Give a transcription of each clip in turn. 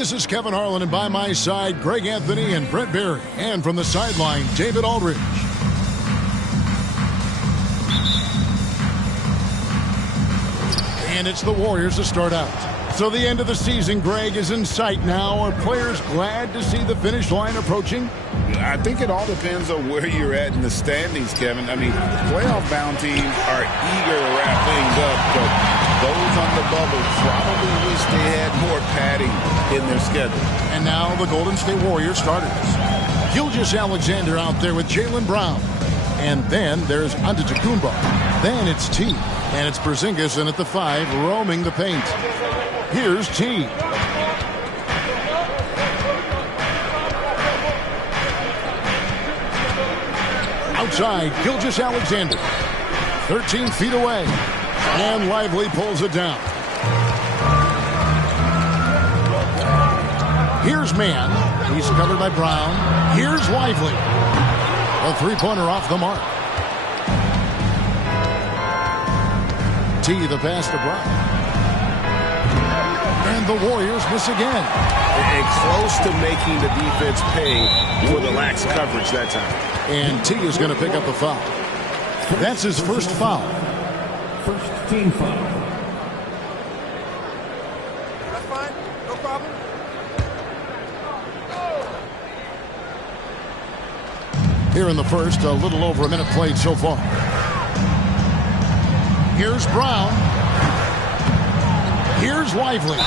This is Kevin Harlan, and by my side, Greg Anthony and Brent Berry. And from the sideline, David Aldridge. And it's the Warriors to start out. So the end of the season, Greg, is in sight now. Are players glad to see the finish line approaching? I think it all depends on where you're at in the standings, Kevin. I mean, playoff-bound teams are eager to wrap things up, but those on the bubble probably wish they had more padding in their schedule. And now the Golden State Warriors starters. Gilgeous-Alexander out there with Jaylen Brown. And then there's Antetokounmpo. Then it's T. And it's Porzingis in at the 5, roaming the paint. Here's T. Outside, Gilgeous-Alexander. 13 feet away. And Lively pulls it down. Here's Mann. He's covered by Brown. Here's Lively. A three-pointer off the mark. T, the pass to Brown. And the Warriors miss again. And close to making the defense pay for the lax coverage that time. And T is going to pick up the foul. That's his first foul. First team foul. That's fine. No problem. Here in the first, a little over a minute played so far. Here's Brown. Here's Lively.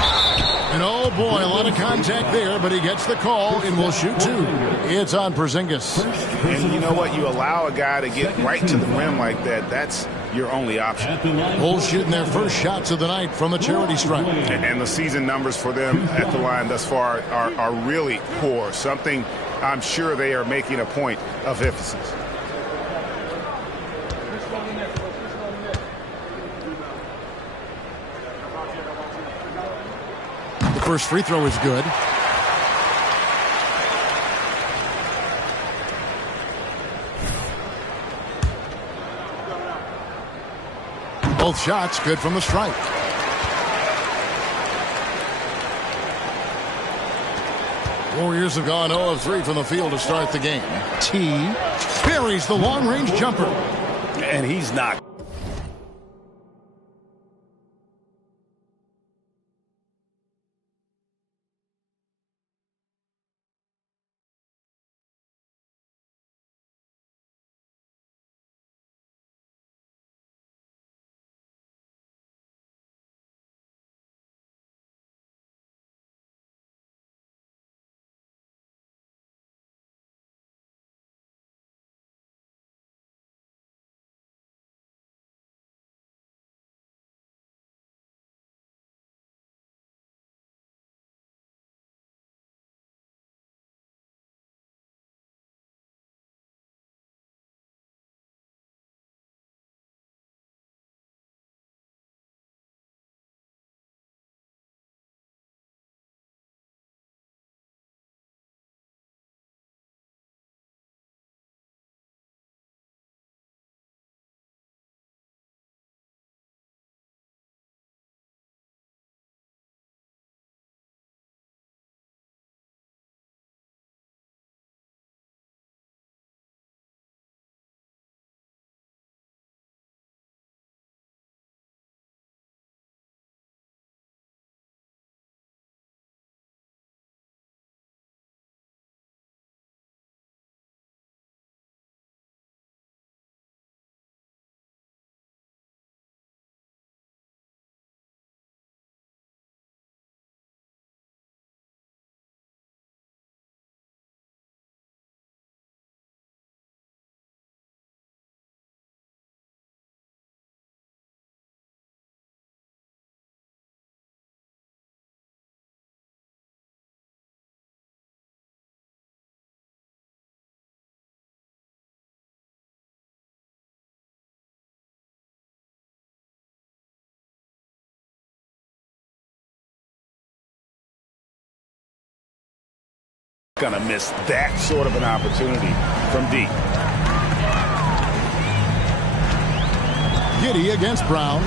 And oh boy, a lot of contact there, but he gets the call and will shoot two. It's on Porzingis. And you know what? You allow a guy to get right to the rim like that. That's your only option. Bulls shooting their first shots of the night from a charity stripe. And the season numbers for them at the line thus far are really poor. Something I'm sure they are making a point of emphasis. The first free throw is good. Both shots good from the stripe. Warriors have gone 0 of 3 from the field to start the game. T buries the long-range jumper. And he's not. Gonna miss that sort of an opportunity from deep. Giddey against Brown.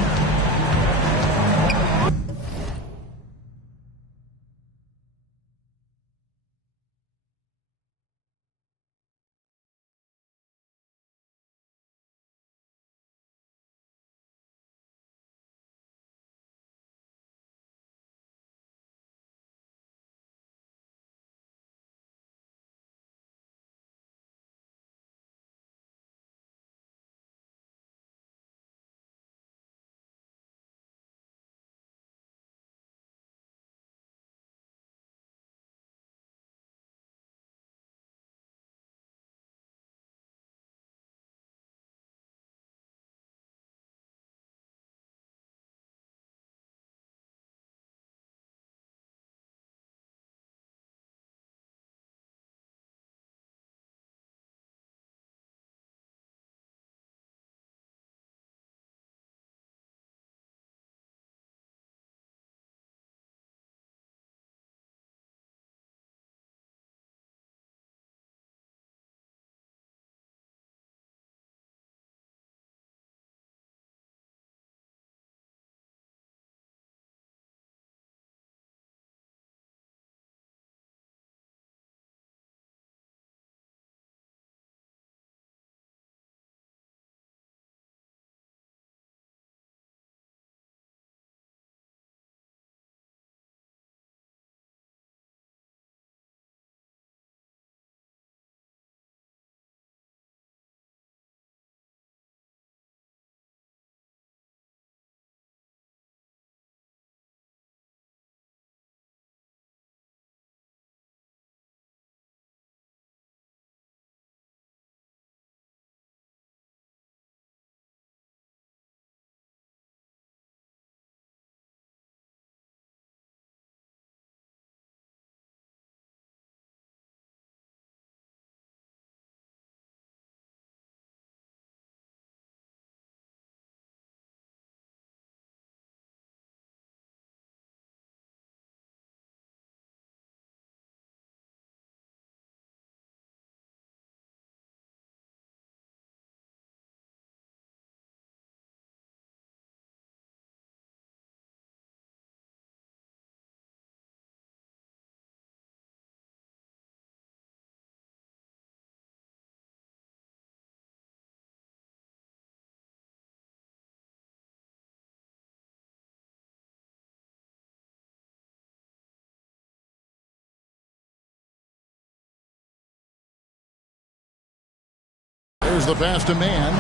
Here's the pass to man.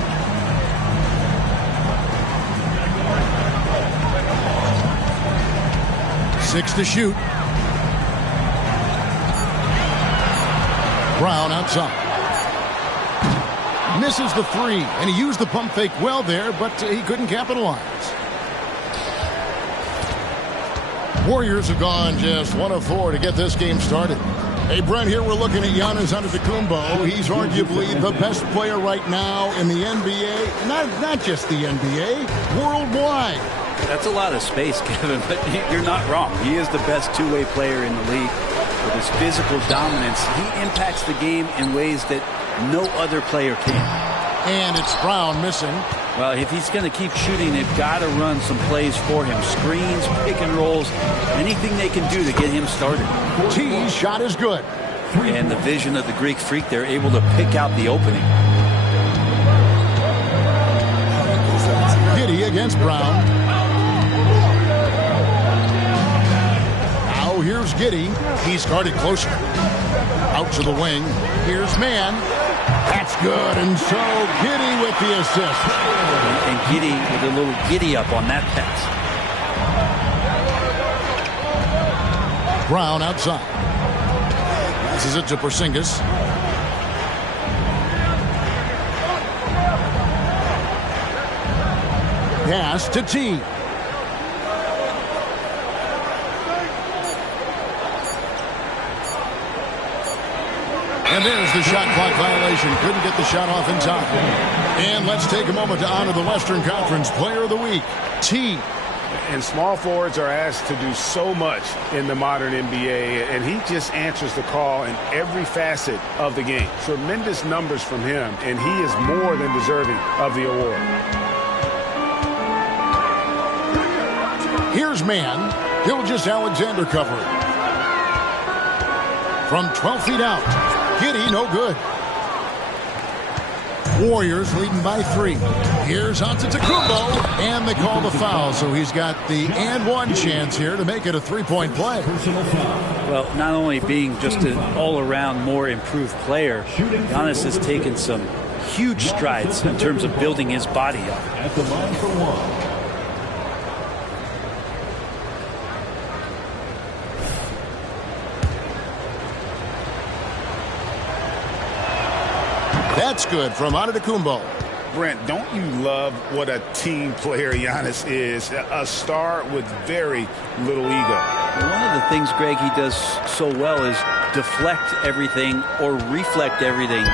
Six to shoot. Brown outside. Misses the three, and he used the pump fake well there, but he couldn't capitalize. Warriors have gone just 1 of 4 to get this game started. Hey, Brent, here we're looking at Giannis Antetokounmpo. He's arguably the best player right now in the NBA. Not just the NBA, worldwide. That's a lot of space, Kevin, but you're not wrong. He is the best two-way player in the league. With his physical dominance, he impacts the game in ways that no other player can. And it's Brown missing. Well, if he's going to keep shooting, they've got to run some plays for him. Screens, pick and rolls, anything they can do to get him started. T's shot is good. And the vision of the Greek freak, they're able to pick out the opening. Giddey against Brown. Now here's Giddey. He's guarded closer. Out to the wing. Here's man. That's good. And so Giddey with the assist. And Giddey with a little giddy up on that pass. Brown outside. Passes it to Porzingis. Pass to T. And there's the shot clock violation. Couldn't get the shot off in time. And let's take a moment to honor the Western Conference Player of the Week, T. And small forwards are asked to do so much in the modern NBA, and he just answers the call in every facet of the game. Tremendous numbers from him, and he is more than deserving of the award. Here's man. Gilgeous-Alexander covering. From 12 feet out. Giddey, no good. Warriors leading by 3. Here's Antetokounmpo, and they call the foul, so he's got the and one chance here to make it a three-point play. Well, not only being just an all-around more improved player, Giannis has taken some huge strides in terms of building his body up. At the line for one. That's good from Antetokounmpo. Brent, don't you love what a team player Giannis is? A star with very little ego. One of the things, Greg, he does so well is deflect everything or reflect everything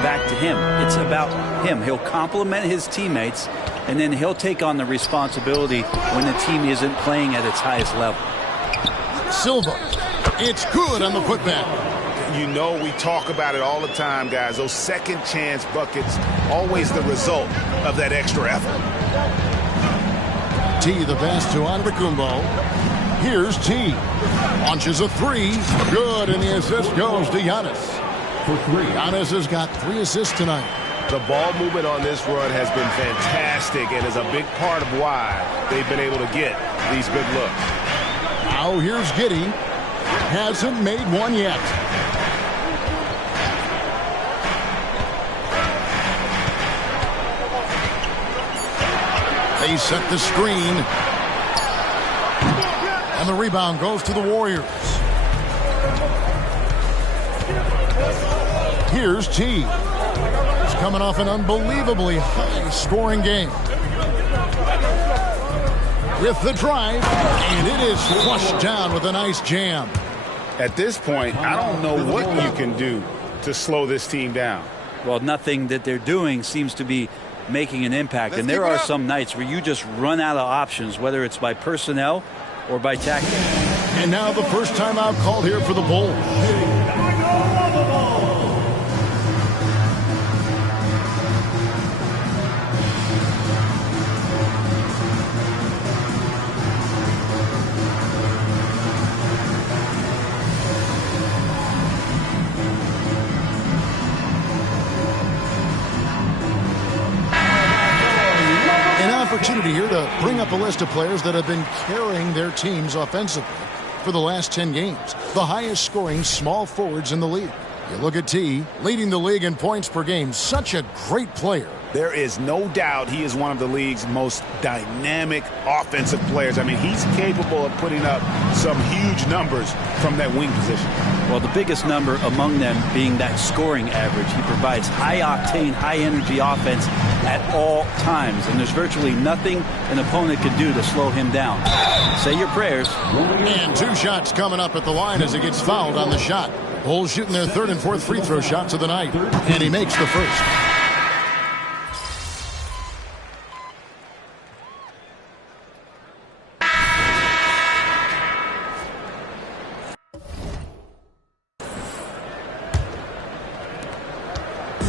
back to him. It's about him. He'll compliment his teammates, and then he'll take on the responsibility when the team isn't playing at its highest level. Silva. It's good on the putback. You know, we talk about it all the time, guys. Those second chance buckets, always the result of that extra effort. T, the pass to Antetokounmpo. Here's T. Launches a three. Good, and the assist goes to Giannis. For 3. Giannis has got 3 assists tonight. The ball movement on this run has been fantastic and is a big part of why they've been able to get these good looks. Now here's Giddey. Hasn't made one yet. They set the screen. And the rebound goes to the Warriors. Here's T. He's coming off an unbelievably high-scoring game. With the drive, and it is flushed down with a nice jam. At this point, I don't know what you can do to slow this team down. Well, nothing that they're doing seems to be making an impact. And there are some nights where you just run out of options, whether it's by personnel or by tactics. And now the first timeout called here for the Bulls. Opportunity here to bring up a list of players that have been carrying their teams offensively for the last 10 games. The highest scoring small forwards in the league. You look at T, leading the league in points per game. Such a great player. There is no doubt he is one of the league's most dynamic offensive players. I mean, he's capable of putting up some huge numbers from that wing position. Well, the biggest number among them being that scoring average. He provides high-octane, high-energy offense at all times, and there's virtually nothing an opponent can do to slow him down. Say your prayers. And 2 shots coming up at the line as he gets fouled on the shot. Bulls shooting their 3rd and 4th free throw shots of the night, and he makes the first.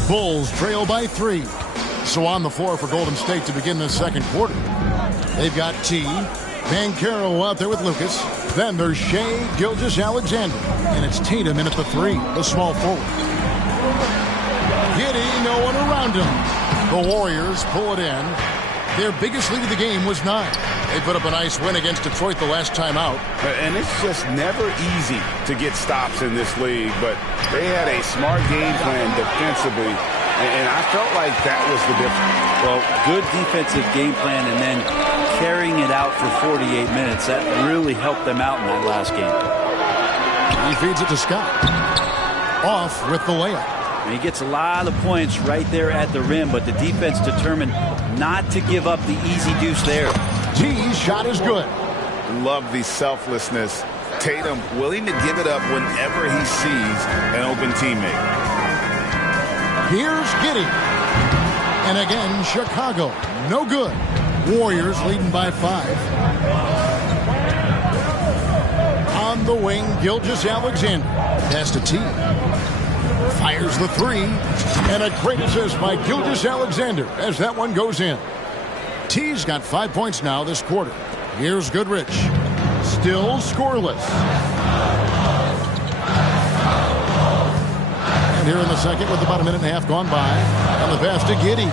Bulls trail by 3. So on the floor for Golden State to begin this second quarter. They've got T. Banchero out there with Lucas. Then there's Shea Gilgeous-Alexander. And it's Tatum in at the 3, the small forward. Giddey, no one around him. The Warriors pull it in. Their biggest lead of the game was 9. They put up a nice win against Detroit the last time out. And it's just never easy to get stops in this league, but they had a smart game plan defensively, and I felt like that was the difference. Well, good defensive game plan and then carrying it out for 48 minutes. That really helped them out in that last game. He feeds it to Scott. Off with the layup. And he gets a lot of points right there at the rim, but the defense determined not to give up the easy deuce there. T's shot is good. Love the selflessness. Tatum willing to give it up whenever he sees an open teammate. Here's Giddey. And again, Chicago. No good. Warriors leading by 5. On the wing, Gilgeous-Alexander. Pass to T. Fires the 3. And a great assist by Gilgeous-Alexander as that one goes in. T's got 5 points now this quarter. Here's Goodrich. Still scoreless. And here in the second with about a minute and a half gone by. On the pass to Giddey.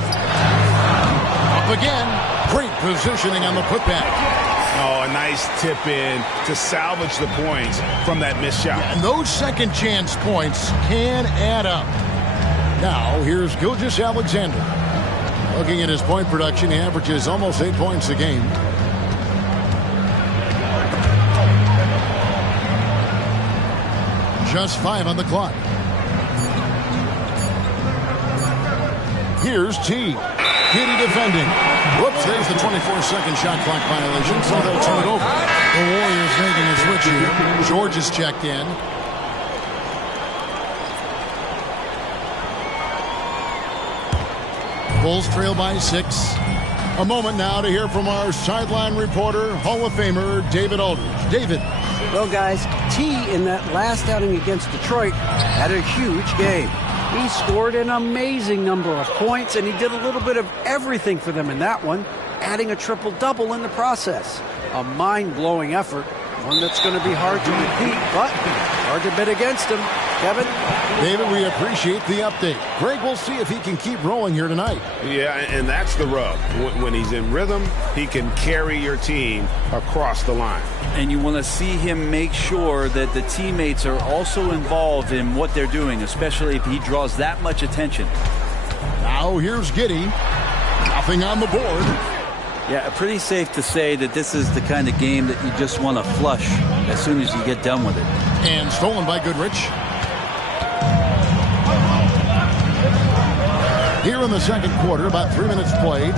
Up again. Great positioning on the putback. Oh, a nice tip in to salvage the points from that missed shot. And those second chance points can add up. Now, here's Gilgeous-Alexander. Looking at his point production, he averages almost 8 points a game. Just 5 on the clock. Here's T. Giddey defending. Whoops, there's the 24-second shot clock violation, so they'll turn it over. The Warriors making a switch here. George is checked in. Bulls trail by 6. A moment now to hear from our sideline reporter, Hall of Famer David Aldridge. David. Well, guys, T in that last outing against Detroit had a huge game. He scored an amazing number of points, and he did a little bit of everything for them in that one, adding a triple-double in the process. A mind-blowing effort, one that's going to be hard to repeat, but hard to bet against him. Kevin? David, we appreciate the update. Greg, we'll see if he can keep rolling here tonight. Yeah, and that's the rub. When he's in rhythm, he can carry your team across the line. And you want to see him make sure that the teammates are also involved in what they're doing, especially if he draws that much attention. Now here's Giddey. Nothing on the board. Yeah, pretty safe to say that this is the kind of game that you just want to flush as soon as you get done with it. And stolen by Goodrich. Here in the second quarter, about 3 minutes played.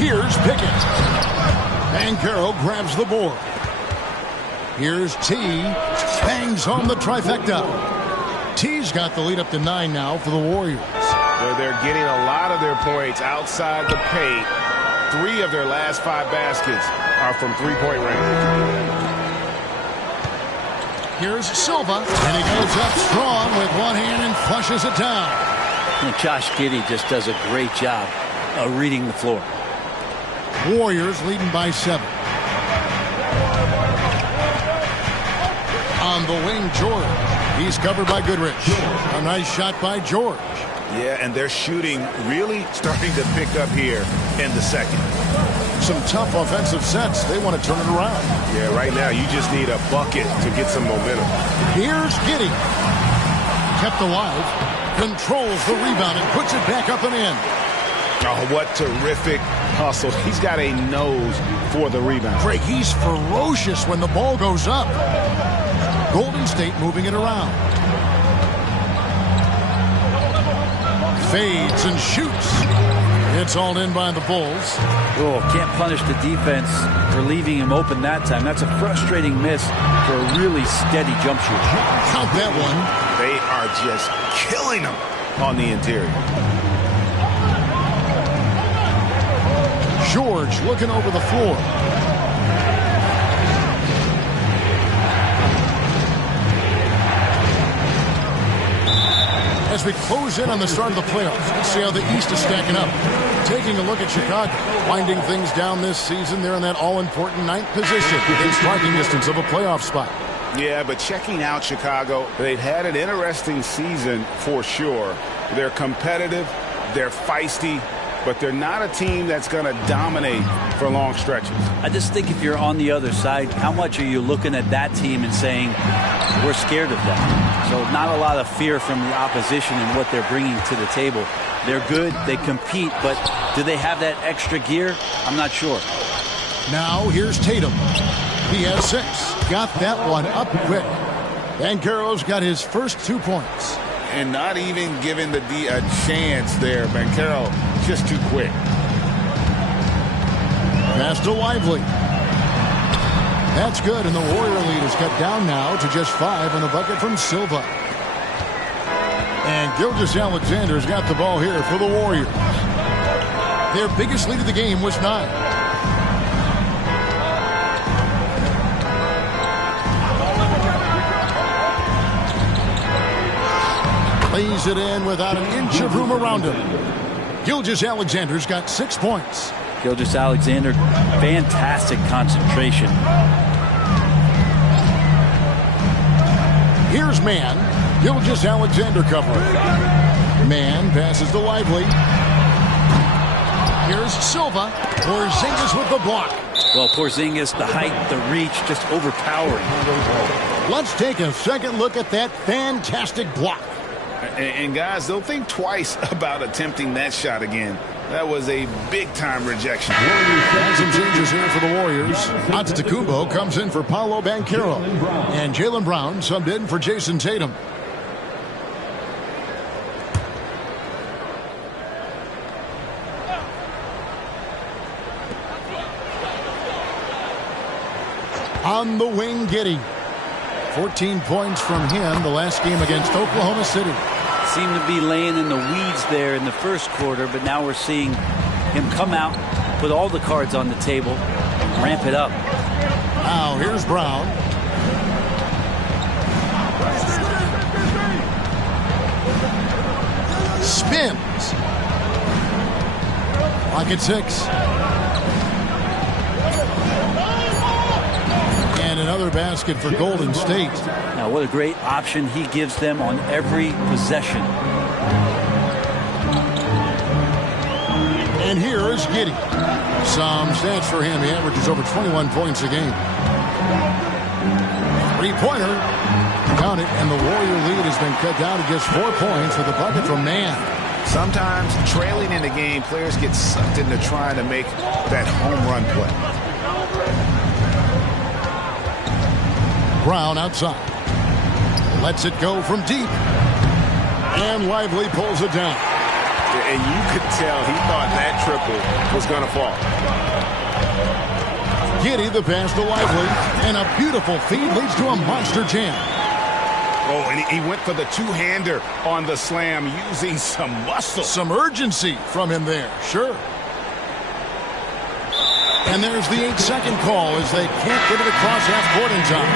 Here's Pickett. Banchero grabs the board. Here's T. Bangs home the trifecta. T's got the lead up to 9 now for the Warriors. They're getting a lot of their points outside the paint. 3 of their last 5 baskets are from three-point range. Here's Silva, and he goes up strong with one hand and flushes it down. And Josh Giddey just does a great job of reading the floor. Warriors leading by 7. On the wing, George. He's covered by Goodrich. A nice shot by George. Yeah, and their shooting really starting to pick up here in the second. some tough offensive sets. They want to turn it around. Yeah, right now you just need a bucket to get some momentum. Here's Giddey. Kept alive. Controls the rebound and puts it back up and in. Oh, what terrific hustle. He's got a nose for the rebound. Craig, he's ferocious when the ball goes up. Golden State moving it around. Fades and shoots. It's all in by the Bulls. Oh, can't punish the defense for leaving him open that time. That's a frustrating miss for a really steady jump shoot. Count that one. They are just killing him on the interior. George looking over the floor. As we close in on the start of the playoffs, let's see how the East is stacking up. Taking a look at Chicago, winding things down this season. They're in that all-important 9th position within striking distance of a playoff spot. Yeah, but checking out Chicago, they've had an interesting season for sure. They're competitive, they're feisty, but they're not a team that's going to dominate for long stretches. I just think if you're on the other side, how much are you looking at that team and saying, we're scared of them? So not a lot of fear from the opposition and what they're bringing to the table. They're good, they compete, but do they have that extra gear? I'm not sure. Now here's Tatum. He has 6. Got that one up quick. Banchero's got his first 2 points. And not even giving the D a chance there. Banchero just too quick. Pass to Lively. That's good, and the Warrior lead is cut down now to just 5 on the bucket from Silva. And Gilgeous-Alexander's got the ball here for the Warriors. Their biggest lead of the game was 9. Lays it in without an inch of room around him. Gilgeous-Alexander's got 6 points. Gilgeous-Alexander, fantastic concentration. Here's Mann. Gilgeous-Alexander covering. Mann passes to Lively. Here's Silva. Porzingis with the block. Well, Porzingis, the height, the reach, just overpowering. Let's take a second look at that fantastic block. And guys, don't think twice about attempting that shot again. That was a big-time rejection. And some changes here for the Warriors. Antetokounmpo comes in for Paolo Banchero. And Jaylen Brown subbed in for Jason Tatum. On the wing, Giddey. 14 points from him the last game against Oklahoma City. Seemed to be laying in the weeds there in the first quarter, but now we're seeing him come out, put all the cards on the table, ramp it up. Now here's Brown. Spins. Lock at 6. And another basket for Golden State. Now, what a great option he gives them on every possession. And here is Giddey. Some stats for him. He averages over 21 points a game. 3-pointer. Count it, and the Warrior lead has been cut down to just 4 points with a bucket from Mann. Sometimes trailing in the game, players get sucked into trying to make that home run play. Brown outside. Lets it go from deep. And Lively pulls it down. And you could tell he thought that triple was going to fall. Giddey the pass to Lively. And a beautiful feed leads to a monster jam. Oh, and he went for the two-hander on the slam using some muscle. Some urgency from him there. Sure. And there's the 8-second call as they can't get it across half-court in time.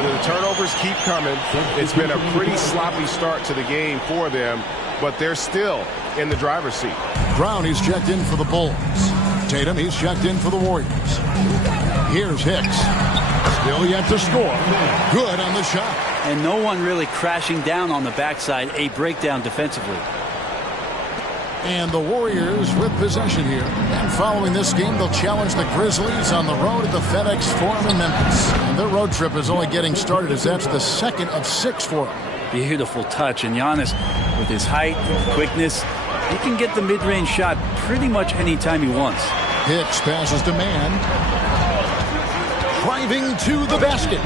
The turnovers keep coming. It's been a pretty sloppy start to the game for them, but they're still in the driver's seat. Brown, he's checked in for the Bulls. Tatum, he's checked in for the Warriors. Here's Hicks. Still yet to score. Good on the shot. And no one really crashing down on the backside. A breakdown defensively. And the Warriors with possession here. And following this game, they'll challenge the Grizzlies on the road at the FedEx Forum in Memphis. And their road trip is only getting started as that's the second of 6 for them. Beautiful touch. And Giannis, with his height and quickness, he can get the mid-range shot pretty much anytime he wants. Hicks passes to Mann. Driving to the basket.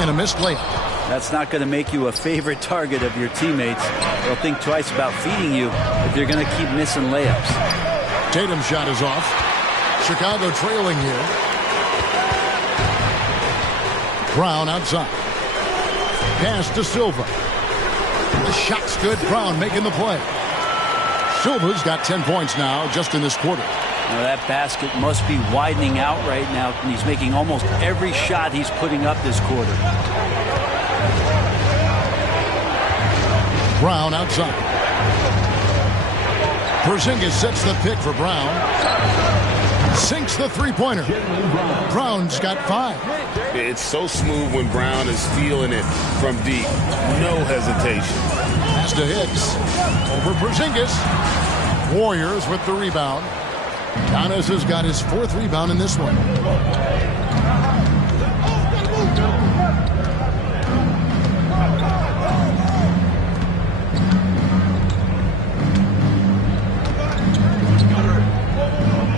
And a missed layup. That's not going to make you a favorite target of your teammates. They'll think twice about feeding you if they're going to keep missing layups. Tatum's shot is off. Chicago trailing here. Brown outside. Pass to Silva. The shot's good. Brown making the play. Silva's got 10 points now just in this quarter. Now that basket must be widening out right now, and he's making almost every shot he's putting up this quarter. Brown outside. Porzingis sets the pick for Brown. Sinks the three-pointer. Brown's got 5. It's so smooth when Brown is feeling it from deep. No hesitation. Pass to Hicks. Over Porzingis. Warriors with the rebound. Giannis has got his 4th rebound in this one.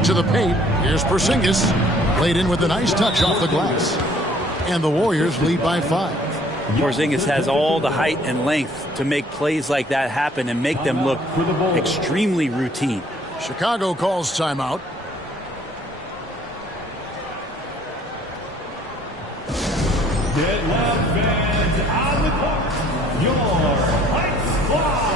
To the paint. Here's Porzingis. Played in with a nice touch off the glass. And the Warriors lead by 5. Porzingis has all the height and length to make plays like that happen and make them look extremely routine. Chicago calls timeout. Get loud, fans, on the court. Your Heights Squad.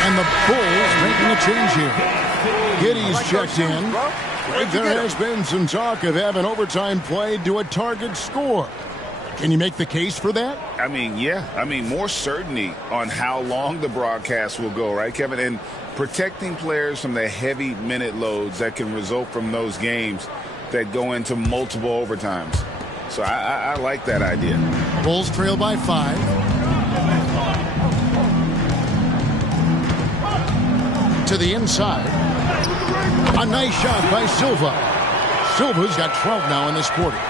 And the Bulls making a change here. Giddey's checked in. There has been some talk of having overtime played to a target score. Can you make the case for that? I mean, yeah. I mean, more certainty on how long the broadcast will go, right, Kevin? And protecting players from the heavy minute loads that can result from those games that go into multiple overtimes. So I like that idea. Bulls trail by 5. To the inside. A nice shot by Silva. Silva's got 12 now in this quarter.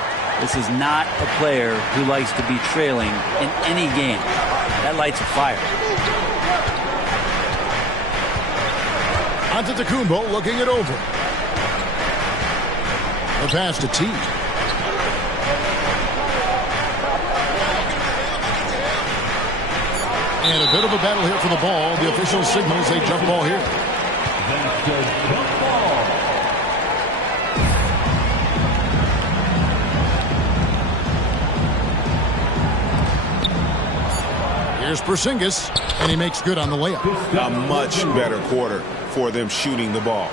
This is not a player who likes to be trailing in any game. That lights a fire. Antetokounmpo looking it over. The pass to T. And a bit of a battle here for the ball. The official signals a jump ball here. That's a jump ball. Here's Porzingis, and he makes good on the layup. A much better quarter for them shooting the ball.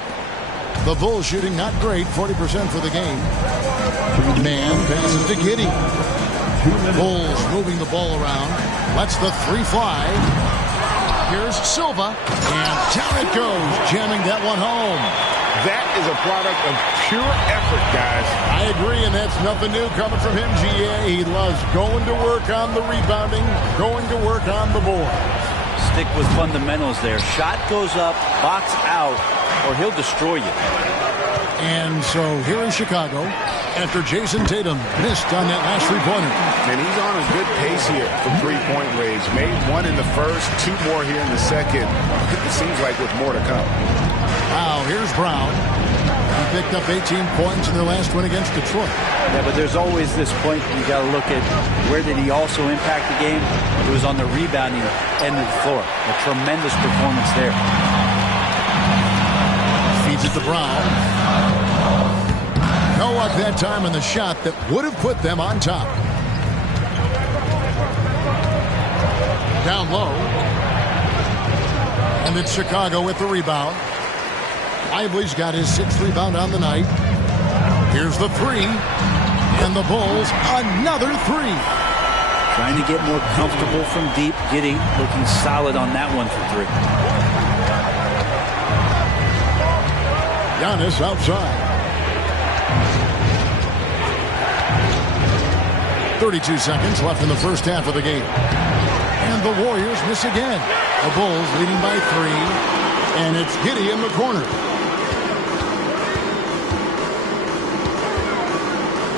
The Bulls shooting not great, 40% for the game. Man passes to Giddey. Bulls moving the ball around. Lets the 3 fly. Here's Silva, and down it goes, jamming that one home. That is a product of pure effort, guys. I agree, and that's nothing new coming from him, GA. He loves going to work on the rebounding, going to work on the board. Stick with fundamentals there. Shot goes up, box out, or he'll destroy you. And so here in Chicago, after Jason Tatum missed on that last three-pointer. And he's on a good pace here for three-point range. Made one in the first, two more here in the second. It seems like with more to come. Wow, here's Brown. He picked up 18 points in their last win against Detroit. Yeah, but there's always this point you got to look at where did he also impact the game. It was on the rebounding end of the floor. A tremendous performance there. Feeds it to Brown. No luck that time on the shot that would have put them on top. Down low. And it's Chicago with the rebound. Lively's got his sixth rebound on the night. Here's the three. And the Bulls, another three. Trying to get more comfortable from deep. Giddy looking solid on that one for three. Giannis outside. 32 seconds left in the first half of the game. And the Warriors miss again. The Bulls leading by three. And it's Giddy in the corner.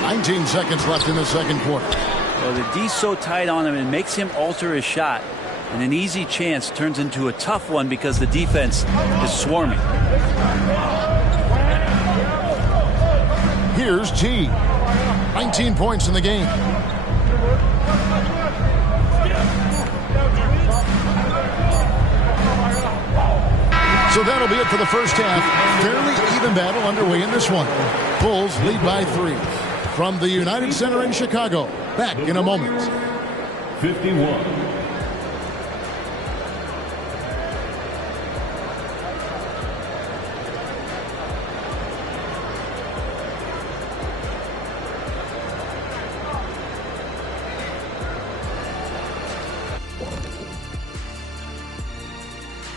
19 seconds left in the second quarter. Well, the D's so tight on him, it makes him alter his shot. And an easy chance turns into a tough one because the defense is swarming. Here's G. 19 points in the game. So that'll be it for the first half. Fairly even battle underway in this one. Bulls lead by three. From the United Center in Chicago. Back in a moment. 51.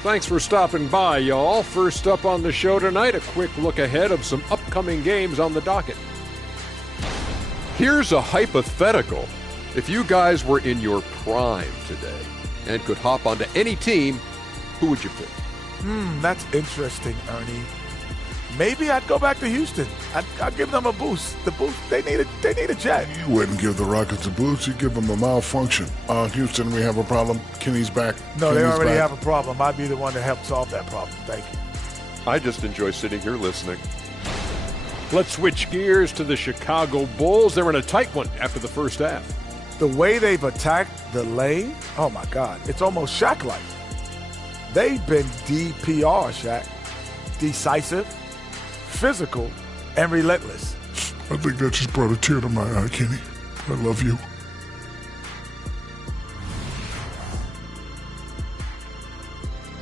Thanks for stopping by, y'all. First up on the show tonight, a quick look ahead of some upcoming games on the docket. Here's a hypothetical. If you guys were in your prime today and could hop onto any team, who would you pick? That's interesting, Ernie. Maybe I'd go back to Houston. I'd give them a boost. The boost, they need a jet. You wouldn't give the Rockets a boost. You give them a malfunction. Houston, we have a problem. Kenny's back. No, they Kenny's already back. have a problem. I'd be the one to help solve that problem. Thank you. I just enjoy sitting here listening. Let's switch gears to the Chicago Bulls. They're in a tight one after the first half. The way they've attacked the lane, oh my God, it's almost Shaq-like. They've been DPR, Shaq. Decisive, physical, and relentless. I think that just brought a tear to my eye, Kenny. I love you.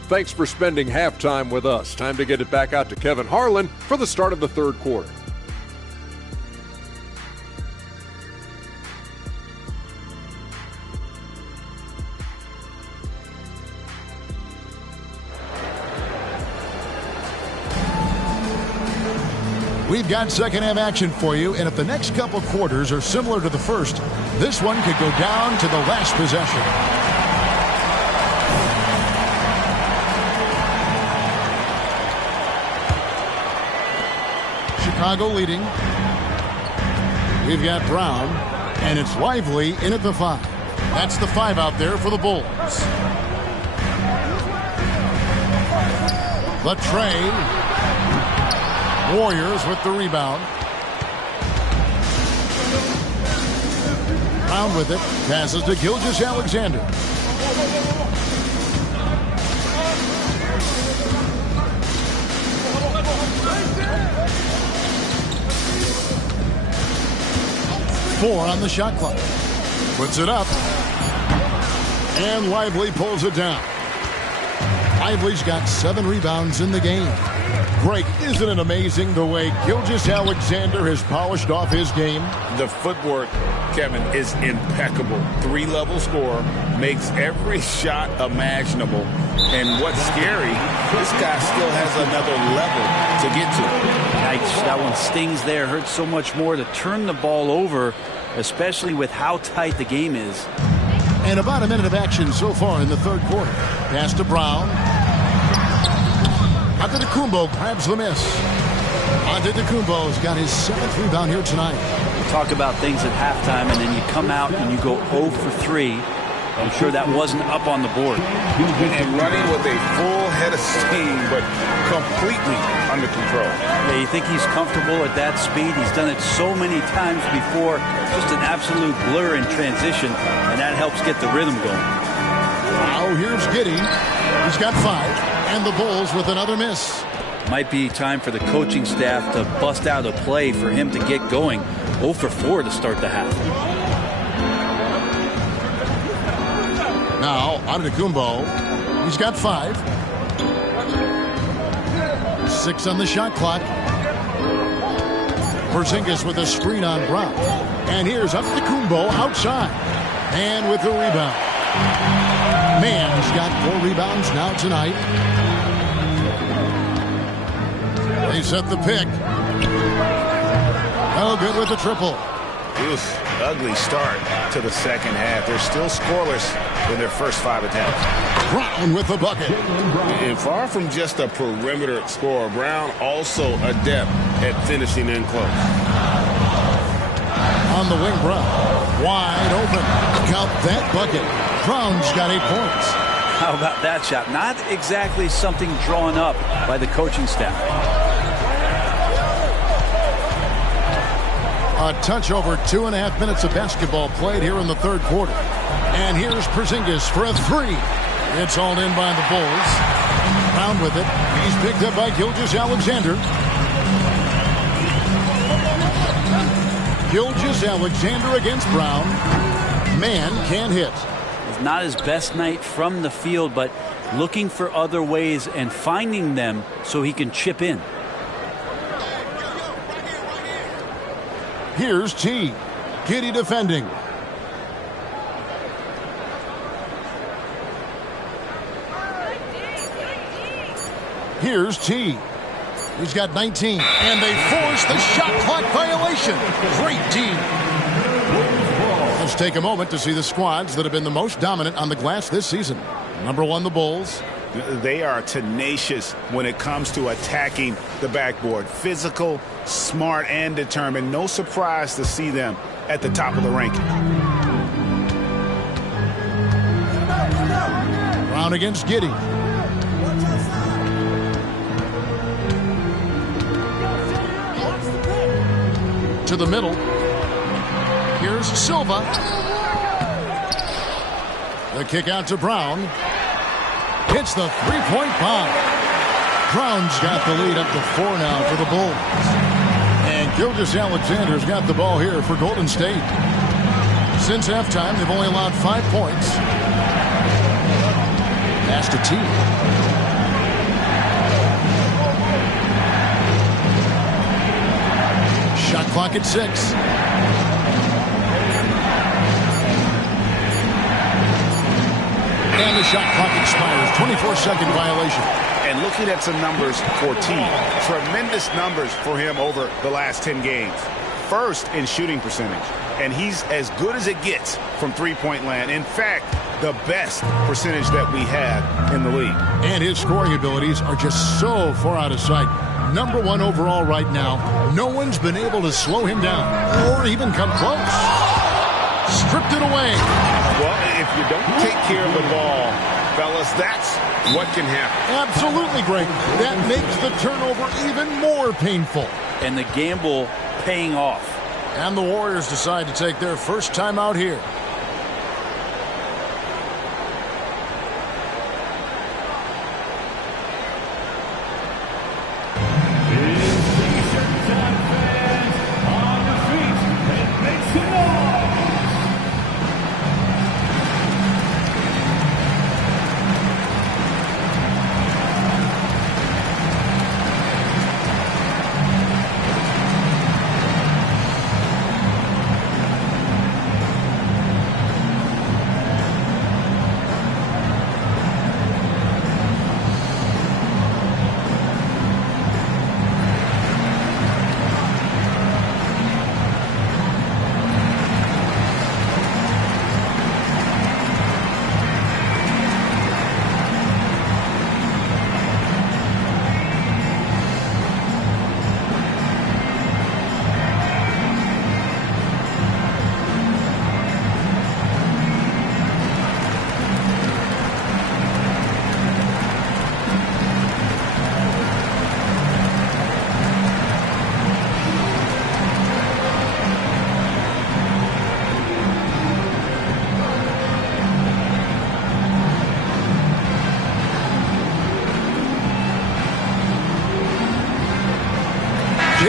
Thanks for spending halftime with us. Time to get it back out to Kevin Harlan for the start of the third quarter. We've got second half action for you, and if the next couple quarters are similar to the first, this one could go down to the last possession. Chicago leading. We've got Brown, and it's Lively in at the 5. That's the 5 out there for the Bulls. Latrey. Warriors with the rebound. Brown with it. Passes to Gilgeous-Alexander. Four on the shot clock. Puts it up. And Lively pulls it down. Lively's got 7 rebounds in the game. Greg, isn't it amazing the way Gilgeous-Alexander has polished off his game? The footwork, Kevin, is impeccable. 3-level scorer, makes every shot imaginable. And what's scary, this guy still has another level to get to. Yikes, that one stings there. Hurts so much more to turn the ball over, especially with how tight the game is. And about a minute of action so far in the third quarter. Pass to Brown. Antetokounmpo grabs the miss. Antetokounmpo's got his 7th rebound here tonight. Talk about things at halftime, and then you come out and you go 0 for 3. I'm sure that wasn't up on the board. And running with a full head of steam, but completely under control. Yeah, you think he's comfortable at that speed? He's done it so many times before. Just an absolute blur in transition, and that helps get the rhythm going. Now here's Giddey. He's got 5, and the Bulls with another miss. Might be time for the coaching staff to bust out a play for him to get going. 0 for 4 to start the half. Now, Antetokounmpo, he's got 5. 6 on the shot clock. Porzingis with a screen on Brown. And here's Antetokounmpo outside. And with the rebound. Mann's got 4 rebounds now tonight. They set the pick. Oh, good with the triple. Oof, ugly start to the second half. They're still scoreless in their first 5 attempts. Brown with the bucket. And far from just a perimeter scorer, Brown also adept at finishing in close. On the wing, Brown. Wide open. Count that bucket. Brown's got 8 points. How about that shot? Not exactly something drawn up by the coaching staff. A touch over 2.5 minutes of basketball played here in the third quarter. And here's Porzingis for a 3. It's hauled in by the Bulls. Brown with it. He's picked up by Gilgeous-Alexander. Gilgeous-Alexander against Brown. Man can't hit. It's not his best night from the field, but looking for other ways and finding them so he can chip in. Here's T. Giddey defending. Here's T. He's got 19. And they force the shot clock violation. Great D. Let's take a moment to see the squads that have been the most dominant on the glass this season. Number 1, the Bulls. They are tenacious when it comes to attacking the backboard. Physical, smart, and determined. No surprise to see them at the top of the ranking. Brown against Giddey. To the middle. Here's Silva. The kick out to Brown. Hits the 3-point bomb. Brown's got the lead up to 4 now for the Bulls. And Gilgeous-Alexander's got the ball here for Golden State. Since halftime, they've only allowed 5 points. Pass to T. Shot clock at 6. And the shot clock expires. 24-second violation. And looking at some numbers for T, tremendous numbers for him over the last 10 games. First in shooting percentage. And he's as good as it gets from three-point land. In fact, the best percentage that we have in the league. And his scoring abilities are just so far out of sight. Number 1 overall right now. No one's been able to slow him down or even come close. Stripped it away. Well, if you don't take care of the ball, fellas, that's what can happen. Absolutely, Greg. That makes the turnover even more painful. And the gamble paying off. And the Warriors decide to take their first time out here.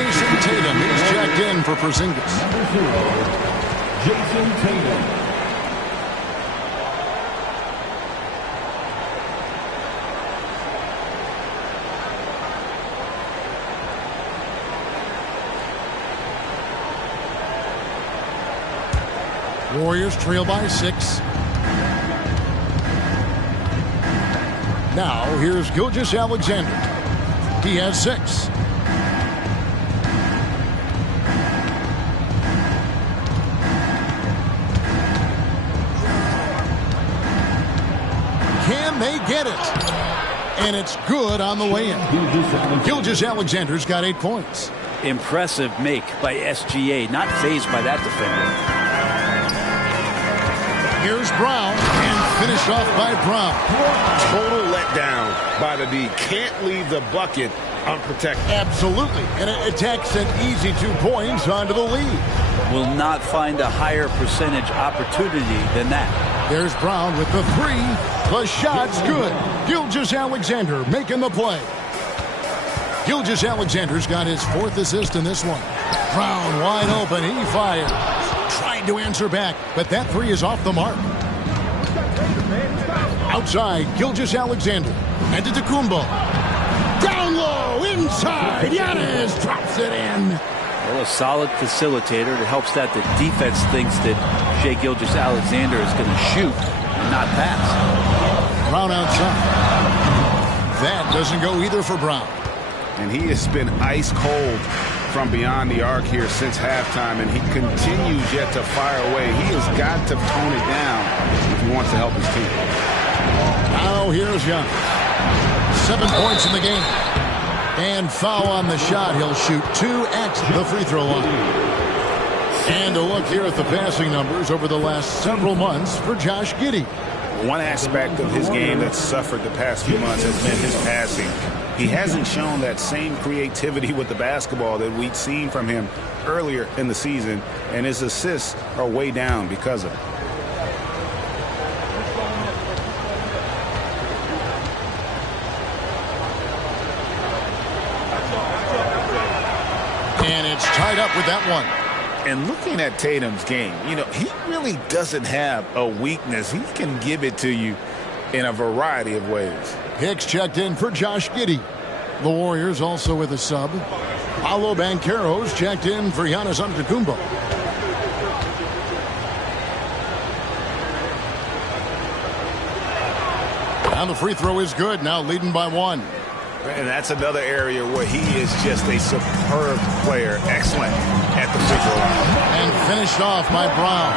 Jason Tatum is checked in for Porzingis. Jason Tatum. Warriors trail by 6. Now here's Gilgeous-Alexander. He has 6. Can they get it? And it's good on the way in. Gilgeous-Alexander's got 8 points. Impressive make by SGA. Not fazed by that defender. Here's Brown, and finished off by Brown. Total letdown by the D. Can't leave the bucket unprotected. Absolutely, and it attacks an easy 2 points onto the lead. Will not find a higher percentage opportunity than that. There's Brown with the 3. The shot's good. Gilgeous-Alexander making the play. Gilgeous-Alexander's got his 4th assist in this one. Brown wide open. He fires. Tried to answer back, but that 3 is off the mark. Outside, Gilgeous-Alexander. Antetokounmpo. Down low, inside. Giannis drops it in. Well, a solid facilitator that helps that the defense thinks that Shai Gilgeous-Alexander is going to shoot and not pass. Brown outside. That doesn't go either for Brown. And he has been ice cold from beyond the arc here since halftime, and he continues yet to fire away. He has got to tone it down if he wants to help his team. Now here's Young. 7 points in the game. And foul on the shot. He'll shoot 2 at the free throw line. And a look here at the passing numbers over the last several months for Josh Giddey. One aspect of his game that's suffered the past few months has been his passing. He hasn't shown that same creativity with the basketball that we'd seen from him earlier in the season, and his assists are way down because of it. And it's tied up with that one. And looking at Tatum's game, you know, he really doesn't have a weakness. He can give it to you in a variety of ways. Hicks checked in for Josh Giddey. The Warriors also with a sub. Paolo Banchero's checked in for Giannis Antetokounmpo. And the free throw is good, now leading by 1. And that's another area where he is just a superb player. Excellent at the free throw line. And finished off by Brown.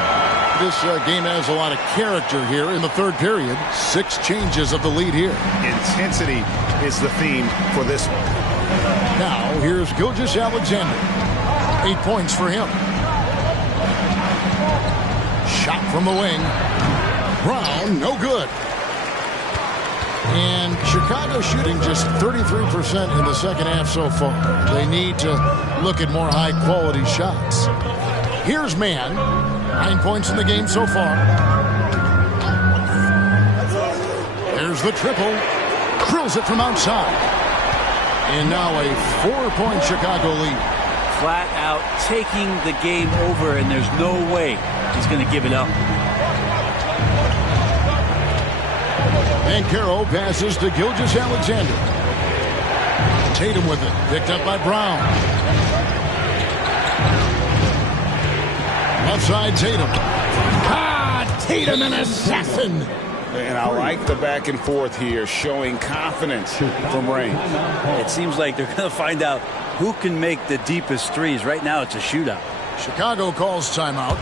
This game has a lot of character here in the 3rd period. 6 changes of the lead here. Intensity is the theme for this one. Now here's Gilgeous-Alexander. 8 points for him. Shot from the wing. Brown, no good. And Chicago shooting just 33% in the second half so far. They need to look at more high-quality shots. Here's Mann. 9 points in the game so far. There's the triple. Drills it from outside. And now a 4-point Chicago lead. Flat out taking the game over, and there's no way he's going to give it up. Banchero passes to Gilgeous-Alexander. Tatum with it. Picked up by Brown. Outside Tatum. Tatum, an assassin. And I like the back and forth here, showing confidence from range. It seems like they're going to find out who can make the deepest threes. Right now it's a shootout. Chicago calls timeout.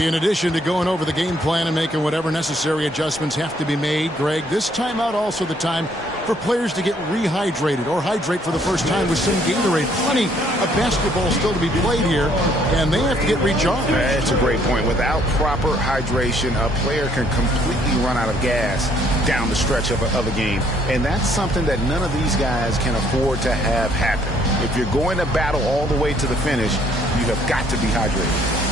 In addition to going over the game plan and making whatever necessary adjustments have to be made, Greg, this timeout also the time for players to get rehydrated or hydrate for the first time with some Gatorade. Plenty of basketball still to be played here, and they have to get recharged. That's a great point. Without proper hydration, a player can completely run out of gas down the stretch of a game. And that's something that none of these guys can afford to have happen. If you're going to battle all the way to the finish, you have got to be hydrated.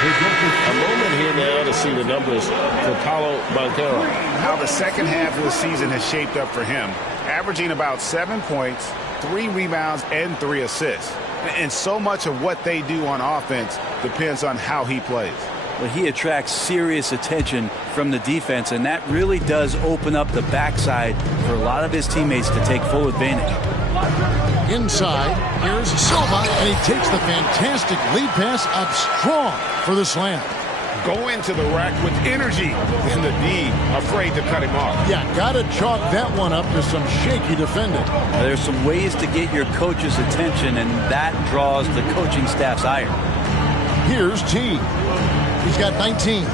A moment here now to see the numbers for Paolo Banchero. How the second half of the season has shaped up for him, averaging about 7 points, 3 rebounds, and 3 assists. And so much of what they do on offense depends on how he plays. Well, he attracts serious attention from the defense, and that really does open up the backside for a lot of his teammates to take full advantage. Inside, here's Silva, and he takes the fantastic lead pass up strong for the slam. Go into the rack with energy, and the D afraid to cut him off. Yeah, got to chalk that one up to some shaky defending. There's some ways to get your coach's attention, and that draws the coaching staff's ire. Here's T. He's got 19.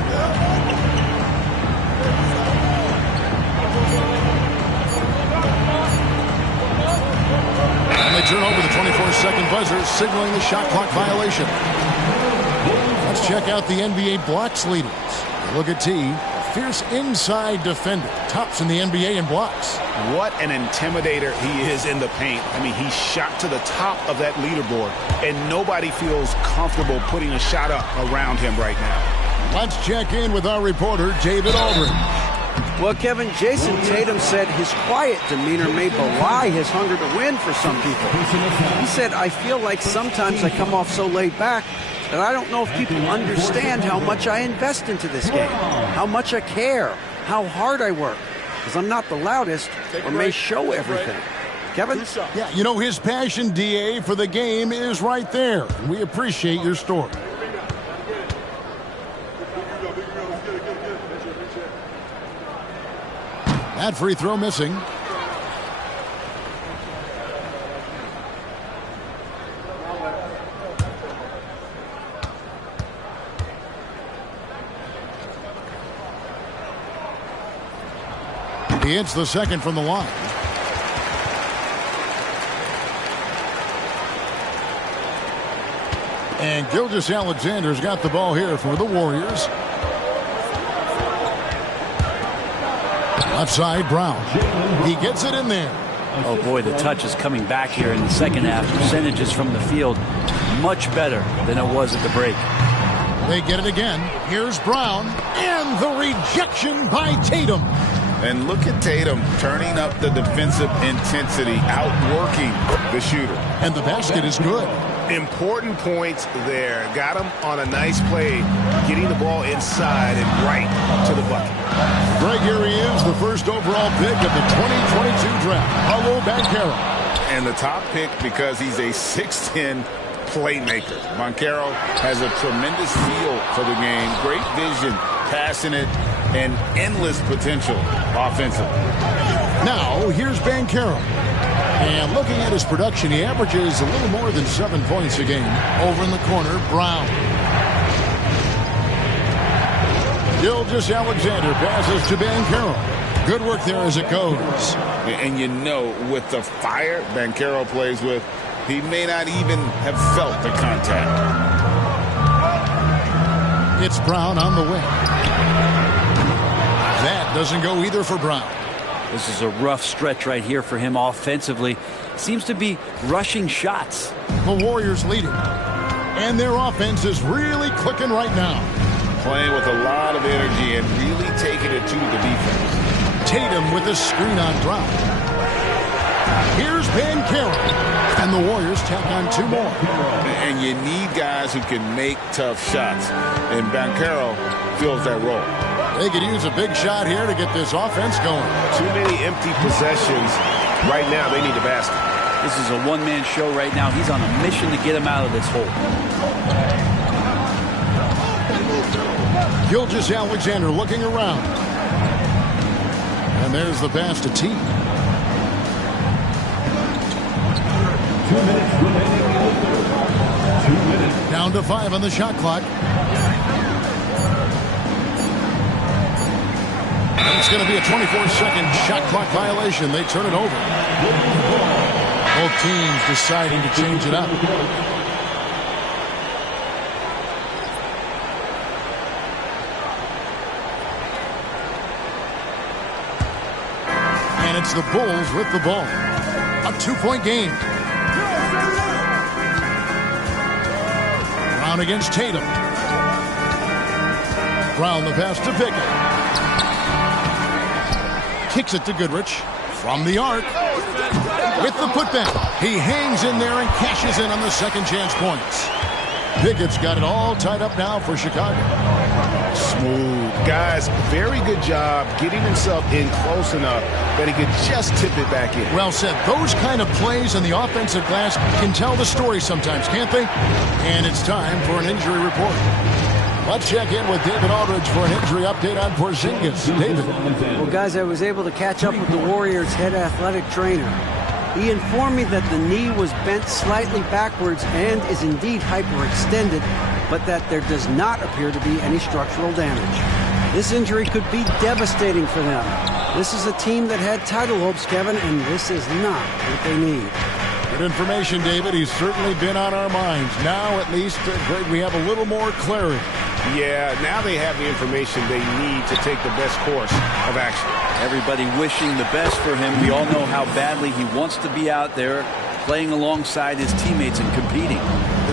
And they turn over the 24-second buzzer, signaling the shot clock violation. Let's check out the NBA blocks leaders. Look at T, a fierce inside defender, tops in the NBA in blocks. What an intimidator he is in the paint. I mean, he shot to the top of that leaderboard, and nobody feels comfortable putting a shot up around him right now. Let's check in with our reporter, David Aldridge. Well, Kevin, Jason Tatum said his quiet demeanor may belie his hunger to win for some people. He said, I feel like sometimes I come off so laid back that I don't know if people understand how much I invest into this game, how much I care, how hard I work, because I'm not the loudest or may show everything. Kevin? Yeah, you know, his passion, DA, for the game is right there. We appreciate your story. That free throw missing. He hits the second from the line. And Gilgeous-Alexander's got the ball here for the Warriors. Left side, Brown. He gets it in there. Oh, boy, the touch is coming back here in the second half. Percentages from the field much better than it was at the break. They get it again. Here's Brown. And the rejection by Tatum. And look at Tatum turning up the defensive intensity, outworking the shooter. And the basket is good. Important points there. Got him on a nice play, getting the ball inside and right to the bucket. Greg, here he is, the first overall pick of the 2022 draft, Paolo Banchero. And the top pick because he's a 6'10" playmaker. Banchero has a tremendous feel for the game, great vision, passing it, and endless potential offensively. Now, here's Banchero. And looking at his production, he averages a little more than 7 points a game. Over in the corner, Brown. Gilgeous-Alexander passes to Banchero. Good work there as it goes. And you know, with the fire Banchero plays with, he may not even have felt the contact. It's Brown on the wing. That doesn't go either for Brown. This is a rough stretch right here for him offensively. Seems to be rushing shots. The Warriors leading. And their offense is really clicking right now. Playing with a lot of energy and really taking it to the defense. Tatum with a screen on Brown. Here's Banchero. And the Warriors tack on 2 more. And you need guys who can make tough shots. And Banchero fills that role. They could use a big shot here to get this offense going. Too many empty possessions. Right now, they need the basket. This is a one-man show right now. He's on a mission to get him out of this hole. Gilgeous-Alexander looking around. And there's the pass to T. 2 minutes remaining in the third. 2 minutes. Down to 5 on the shot clock. And it's going to be a 24-second shot clock violation. They turn it over. Both teams deciding to change it up. And it's the Bulls with the ball. A 2-point game. Brown against Tatum. Brown the pass to Pickett. Kicks it to Goodrich from the arc. With the putback, he hangs in there and cashes in on the second chance points. Pickett's got it all tied up now for Chicago. Smooth. Guys, very good job getting himself in close enough that he could just tip it back in. Well said. Those kind of plays in the offensive glass can tell the story sometimes, can't they? And it's time for an injury report. Let's check in with David Aldridge for an injury update on Porzingis. David. Well, guys, I was able to catch up with the Warriors' head athletic trainer. He informed me that the knee was bent slightly backwards and is indeed hyperextended, but that there does not appear to be any structural damage. This injury could be devastating for them. This is a team that had title hopes, Kevin, and this is not what they need. Good information, David. He's certainly been on our minds. Now, at least, Greg, we have a little more clarity. Yeah, now they have the information they need to take the best course of action. Everybody wishing the best for him. We all know how badly he wants to be out there playing alongside his teammates and competing.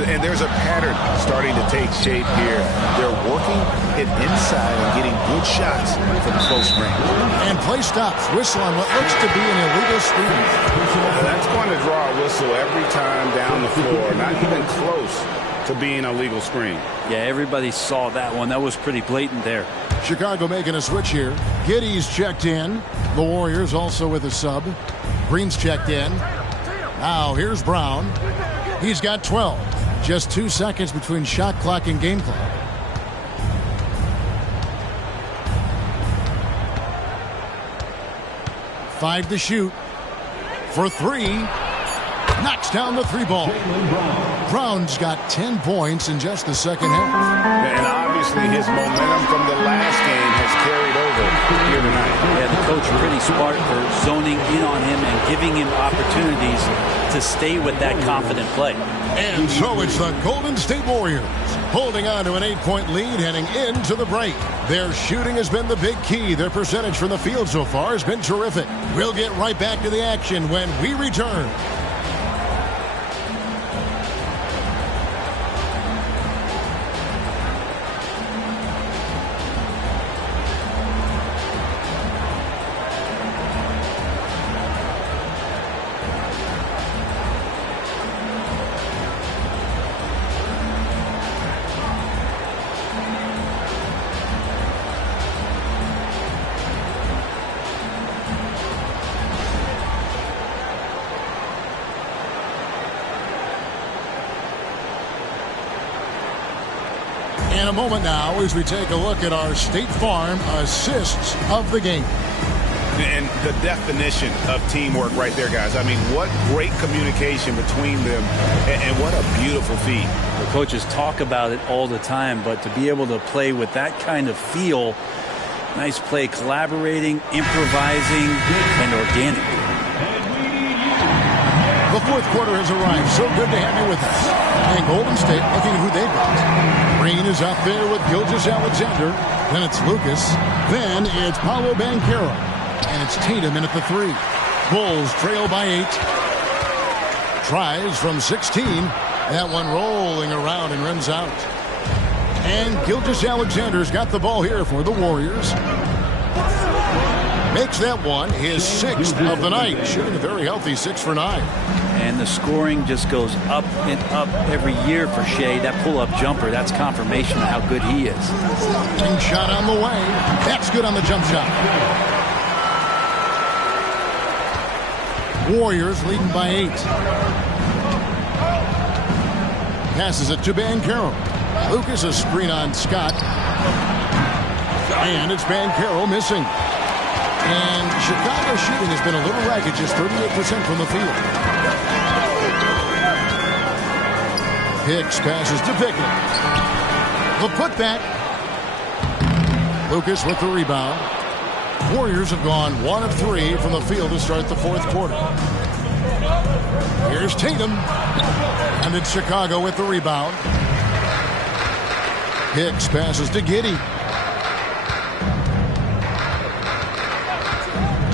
And there's a pattern starting to take shape here. They're working it inside and getting good shots from close range. And play stops. Whistle on what looks to be an illegal screen. That's going to draw a whistle every time down the floor. Not even close to being a legal screen. Yeah, everybody saw that one. That was pretty blatant there. Chicago making a switch here. Giddey's checked in. The Warriors also with a sub. Green's checked in. Now here's Brown. He's got 12. Just 2 seconds between shot clock and game clock. Five to shoot. For three. Knocks down the three ball. Brown's got 10 points in just the second half. And obviously his momentum from the last game has carried over here tonight. Yeah, the coach pretty smart for zoning in on him and giving him opportunities to stay with that confident play. And so it's the Golden State Warriors holding on to an 8-point lead heading into the break. Their shooting has been the big key. Their percentage from the field so far has been terrific. We'll get right back to the action when we return. In a moment now as we take a look at our State Farm assists of the game. And the definition of teamwork right there, guys. I mean, what great communication between them, and what a beautiful feat. The coaches talk about it all the time, but to be able to play with that kind of feel, nice play, collaborating, improvising, and organic. The fourth quarter has arrived. So good to have you with us. And Golden State looking at who they've got. Green is out there with Gilgeous-Alexander. Then it's Lucas. Then it's Paolo Banchero. And it's Tatum in at the three. Bulls trail by 8. Tries from 16. That one rolling around and runs out. And Gilgeous-Alexander's got the ball here for the Warriors. Makes that one his 6th of the night. Shooting a very healthy 6 for 9. And the scoring just goes up and up every year for Shea. That pull-up jumper, that's confirmation of how good he is. Team shot on the way. That's good on the jump shot. Warriors leading by 8. Passes it to Banchero. Lucas a screen on Scott. And it's Banchero missing. And Chicago's shooting has been a little ragged, just 38% from the field. Hicks passes to Pickett. The putback. Lucas with the rebound. Warriors have gone 1 of 3 from the field to start the fourth quarter. Here's Tatum. And it's Chicago with the rebound. Hicks passes to Giddey.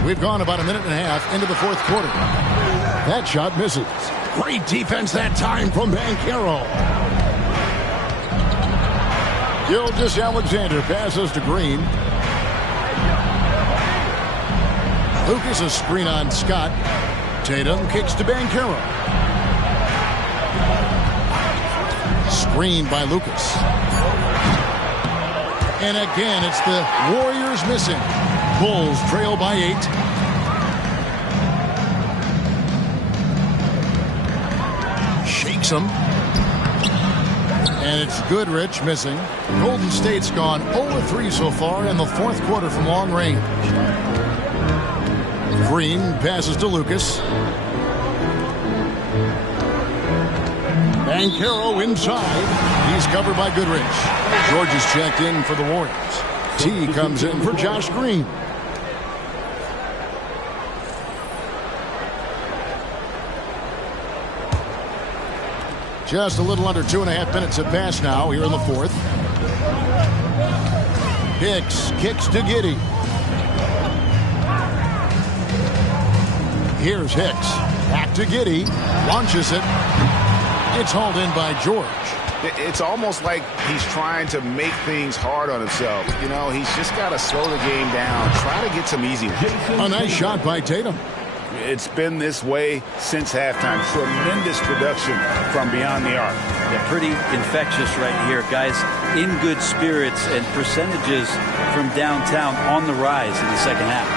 We've gone about a minute and a half into the fourth quarter. That shot misses. Great defense that time from Banchero. Gilgeous-Alexander passes to Green. Lucas a screen on Scott. Tatum kicks to Banchero. Screen by Lucas. And again, it's the Warriors missing. Bulls trail by 8. Shakes him. And it's Goodrich missing. Golden State's gone 0-3 so far in the fourth quarter from long range. Green passes to Lucas. Banchero inside. He's covered by Goodrich. George is checked in for the Warriors. T comes in for Josh Green. Just a little under 2.5 minutes have passed now here in the fourth. Hicks kicks to Giddey. Here's Hicks. Back to Giddey. Launches it. It's hauled in by George. It's almost like he's trying to make things hard on himself. You know, he's just got to slow the game down. Try to get some easy ones. A nice shot by Tatum. It's been this way since halftime. Tremendous production from beyond the arc. Yeah, pretty infectious right here, guys. In good spirits and percentages from downtown on the rise in the second half.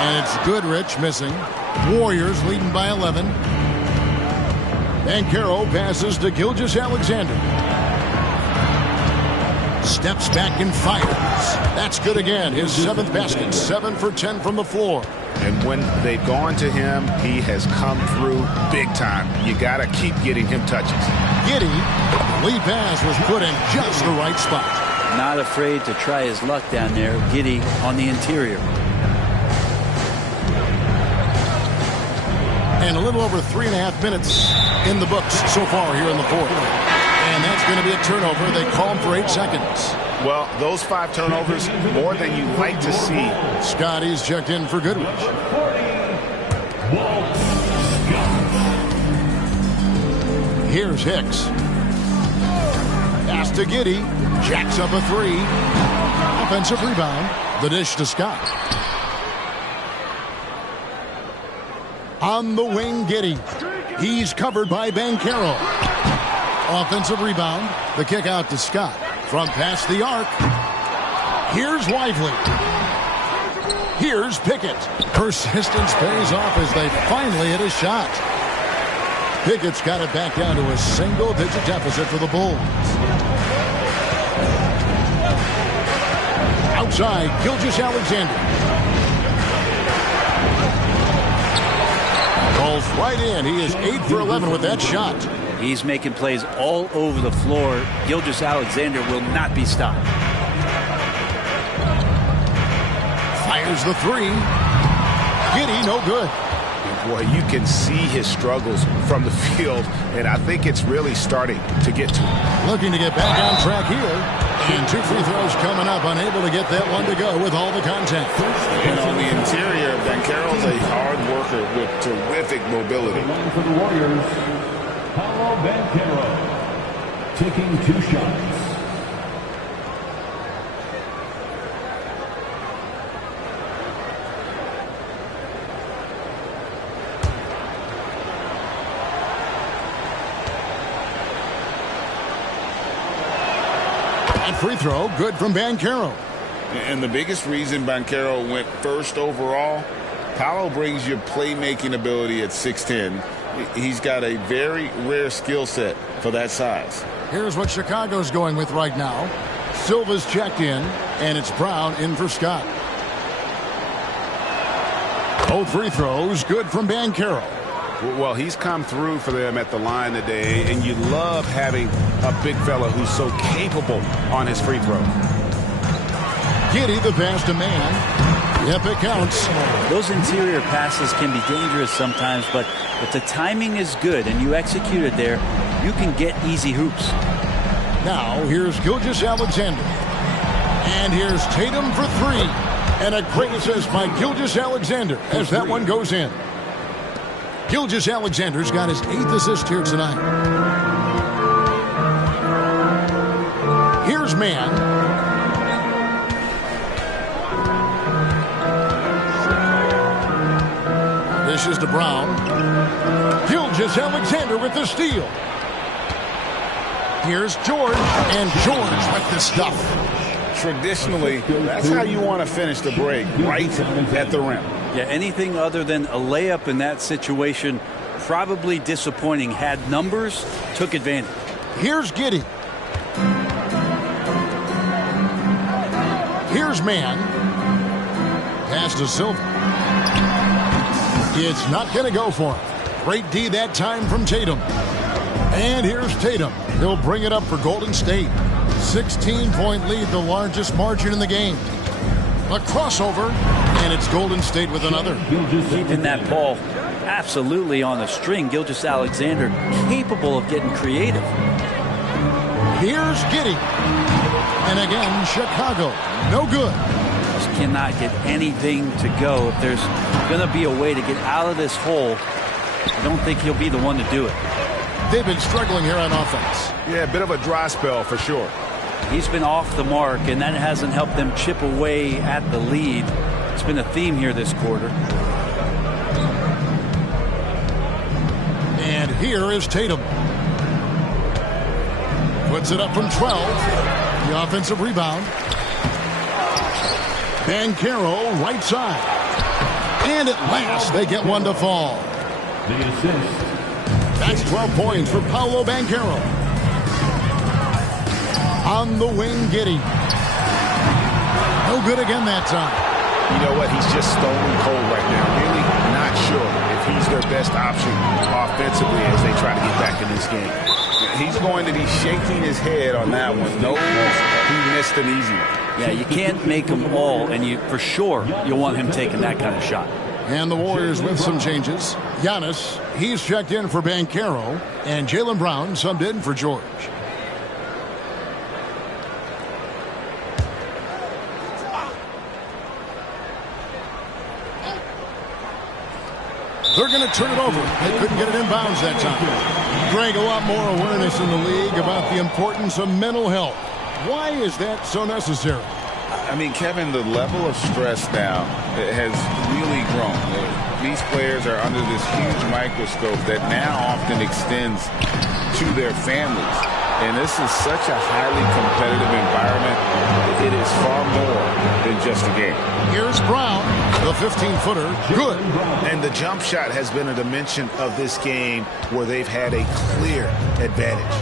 And it's Goodrich missing. Warriors leading by 11. Banchero passes to Gilgeous-Alexander. Steps back and fires. That's good again. His 7th basket. 7 for 10 from the floor. And when they've gone to him, he has come through big time. You got to keep getting him touches. Giddey, lead pass was put in just the right spot. Not afraid to try his luck down there. Giddey on the interior. And a little over 3.5 minutes in the books so far here in the fourth. And that's going to be a turnover. They call him for 8 seconds. Well, those 5 turnovers, more than you like to see. Scotty's checked in for Goodrich. Here's Hicks. Pass to Giddey. Jacks up a 3. Offensive rebound. The dish to Scott. On the wing, Giddey. He's covered by Banchero. Offensive rebound. The kick out to Scott. From past the arc. Here's Lively. Here's Pickett. Persistence pays off as they finally hit a shot. Pickett's got it back down to a single-digit deficit for the Bulls. Outside, Gilgeous-Alexander. Calls right in. He is 8 for 11 with that shot. He's making plays all over the floor. Gilgeous-Alexander will not be stopped. Fires the 3. Giddey, no good. Boy, you can see his struggles from the field, and I think it's really starting to get to him. Looking to get back on track here. And 2 free throws coming up, unable to get that one to go with all the contact. And on the interior, Banchero's a hard worker with terrific mobility. For the Warriors, Paolo Banchero taking 2 shots. And free throw, good from Banchero. And the biggest reason Banchero went first overall, Paolo brings you playmaking ability at 6'10". He's got a very rare skill set for that size. Here's what Chicago's going with right now. Silva's checked in, and it's Brown in for Scott. Both free throws, good from Banchero. Well, he's come through for them at the line today, and you love having a big fella who's so capable on his free throw. Giddey, the pass to man. Yep, it counts. Those interior passes can be dangerous sometimes, but if the timing is good and you execute it there, you can get easy hoops. Now, here's Gilgeous-Alexander. And here's Tatum for 3. And a great assist by Gilgeous-Alexander as that one goes in. Gilgeous-Alexander's got his 8th assist here tonight. Here's Here's man. This is to Brown. Gilgeous-Alexander with the steal. Here's George, and George with the stuff. Traditionally, that's how you want to finish the break, right at the rim. Yeah, anything other than a layup in that situation, probably disappointing. Had numbers, took advantage. Here's Giddey. Here's man. Pass to Silva. It's not going to go for him. Great D that time from Tatum. And here's Tatum. He'll bring it up for Golden State. 16-point lead, the largest margin in the game. A crossover, and it's Golden State with another. Keeping that ball absolutely on the string. Gilgeous-Alexander capable of getting creative. Here's Giddey. And again, Chicago. No good. Just cannot get anything to go. If there's going to be a way to get out of this hole, I don't think he'll be the one to do it. They've been struggling here on offense. Yeah, a bit of a dry spell for sure. He's been off the mark, and that hasn't helped them chip away at the lead. It's been a theme here this quarter. And here is Tatum. Puts it up from 12. The offensive rebound. Banchero, right side. And at last, they get one to fall. The assist. That's 12 points for Paolo Banchero. On the wing, Giddey. No good again that time. You know what? He's just stone cold right now. Really not sure if he's their best option offensively as they try to get back in this game. He's going to be shaking his head on that one. No, he missed an easy one. Yeah, you can't make them all, and you for sure you'll want him taking that kind of shot. And the Warriors with some changes. Giannis, he's checked in for Banchero, and Jaylen Brown subbed in for George. They're going to turn it over. They couldn't get it in bounds that time. Greg, a lot more awareness in the league about the importance of mental health. Why is that so necessary? I mean, Kevin, the level of stress now has really grown. These players are under this huge microscope that now often extends to their families. And this is such a highly competitive environment. It is far more than just a game. Here's Brown, the 15-footer. Good. And the jump shot has been a dimension of this game where they've had a clear advantage.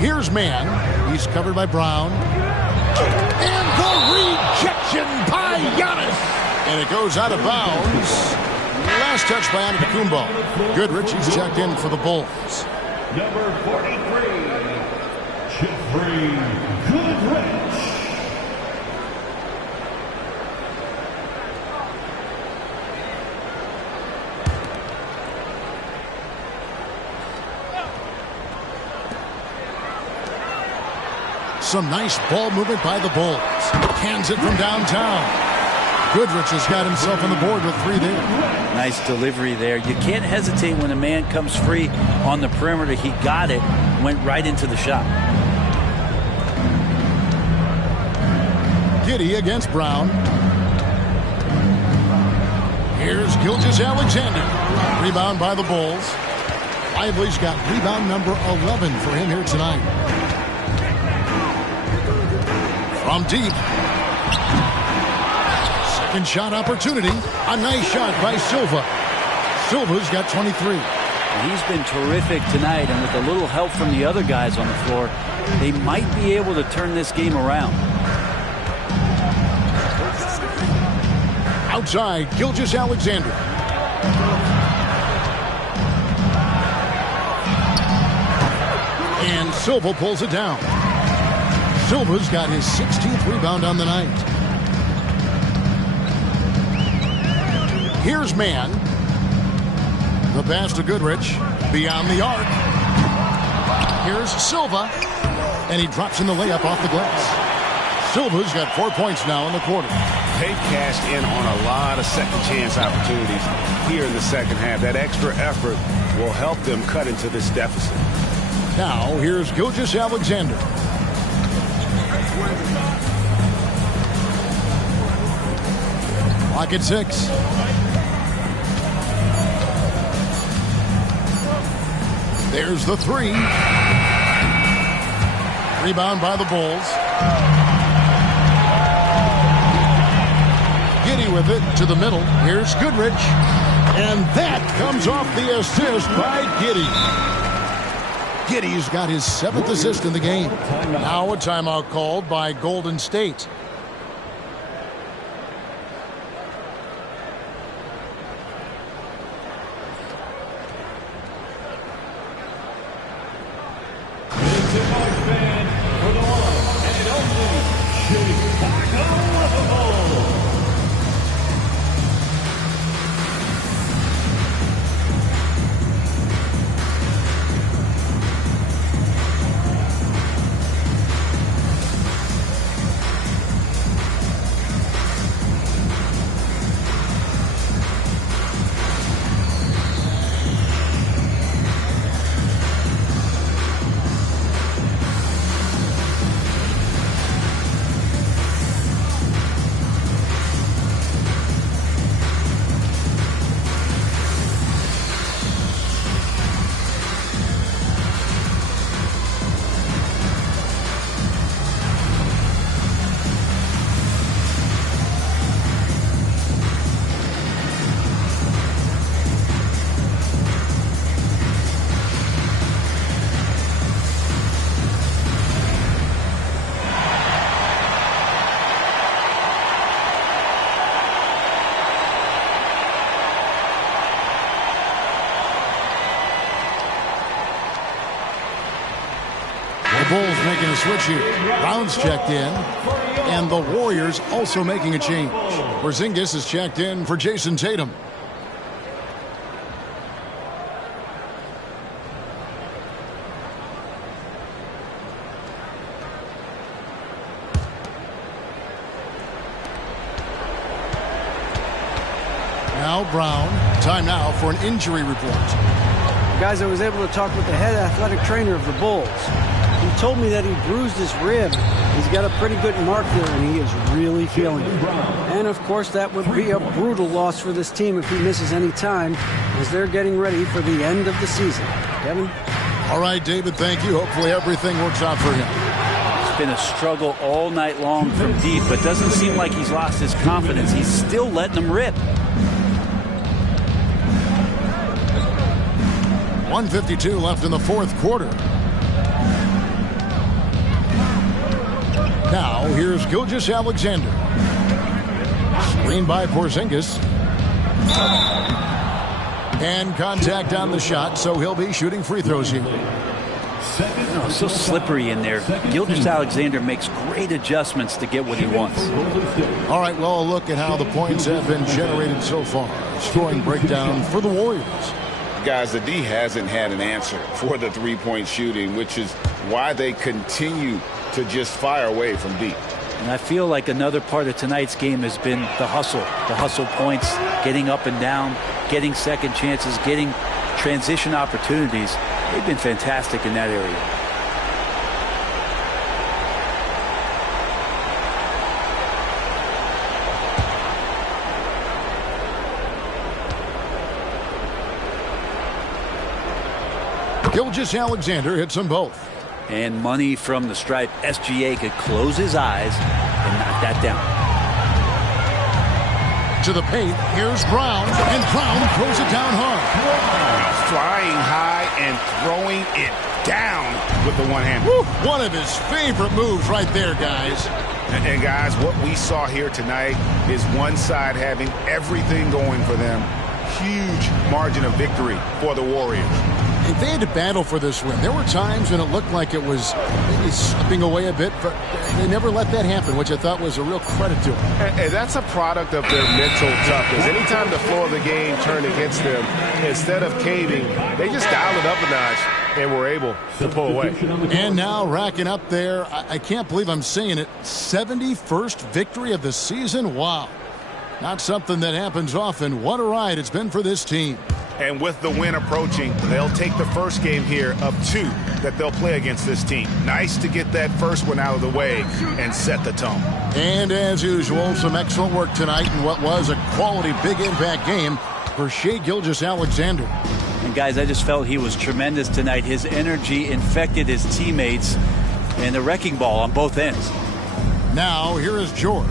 Here's man. He's covered by Brown. And the rejection by Giannis. And it goes out of bounds. Last touch by Antetokounmpo. Goodrich, he's checked in for the Bulls. Number 43, Jeffrey Goodrich. Some nice ball movement by the Bulls. Cans it from downtown. Goodrich has got himself on the board with 3 there. Nice delivery there. You can't hesitate when a man comes free on the perimeter. He got it, went right into the shot. Giddey against Brown. Here's Gilgeous-Alexander. Rebound by the Bulls. Lively's got rebound number 11 for him here tonight. From deep. Second shot opportunity. A nice shot by Silva. Silva's got 23. He's been terrific tonight, and with a little help from the other guys on the floor, they might be able to turn this game around. Outside, Gilgeous-Alexander. And Silva pulls it down. Silva's got his 16th rebound on the night. Here's man. The pass to Goodrich. Beyond the arc. Here's Silva. And he drops in the layup off the glass. Silva's got 4 points now in the quarter. They've cashed in on a lot of second chance opportunities here in the second half. That extra effort will help them cut into this deficit. Now, here's Gilgeous-Alexander. Clock at 6. There's the 3. Rebound by the Bulls. Giddey with it to the middle. Here's Goodrich. And that comes off the assist by Giddey. Giddey's got his 7th assist in the game. Now a timeout called by Golden State. Bulls making a switch here. Brown's checked in, and the Warriors also making a change. Porzingis is checked in for Jason Tatum. Now Brown. Time now for an injury report. Guys, I was able to talk with the head athletic trainer of the Bulls. He told me that he bruised his rib. He's got a pretty good mark there, and he is really feeling it. And, of course, that would be a brutal loss for this team if he misses any time, as they're getting ready for the end of the season. Kevin? All right, David, thank you. Hopefully everything works out for him. It's been a struggle all night long from deep, but doesn't seem like he's lost his confidence. He's still letting them rip. 1:52 left in the fourth quarter. Now, here's Gilgeous-Alexander. Screen by Porzingis. And contact on the shot, so he'll be shooting free throws here. Oh, so slippery in there. Gilgeous-Alexander makes great adjustments to get what he wants. All right, well, a look at how the points have been generated so far. Scoring breakdown for the Warriors. Guys, the D hasn't had an answer for the three-point shooting, which is why they continue to just fire away from deep. And I feel like another part of tonight's game has been the hustle points, getting up and down, getting second chances, getting transition opportunities. They've been fantastic in that area. Gilgeous-Alexander hits them both. And money from the stripe. SGA could close his eyes and knock that down. To the paint, here's Brown, and Brown throws it down hard. Flying high and throwing it down with the one hand. One of his favorite moves right there, guys. And guys, what we saw here tonight is one side having everything going for them. Huge margin of victory for the Warriors. They had to battle for this win. There were times when it looked like it was maybe slipping away a bit, but they never let that happen, which I thought was a real credit to them. And that's a product of their mental toughness. Anytime the flow of the game turned against them, instead of caving, they just dialed it up a notch and were able to pull away. And now racking up there, I can't believe I'm saying it, 71st victory of the season. Wow. Not something that happens often. What a ride it's been for this team. And with the win approaching, they'll take the first game here of 2 that they'll play against this team. Nice to get that first one out of the way and set the tone. And as usual, some excellent work tonight in what was a quality big impact game for Shai Gilgeous-Alexander. And guys, I just felt he was tremendous tonight. His energy infected his teammates, and the wrecking ball on both ends. Now, here is George.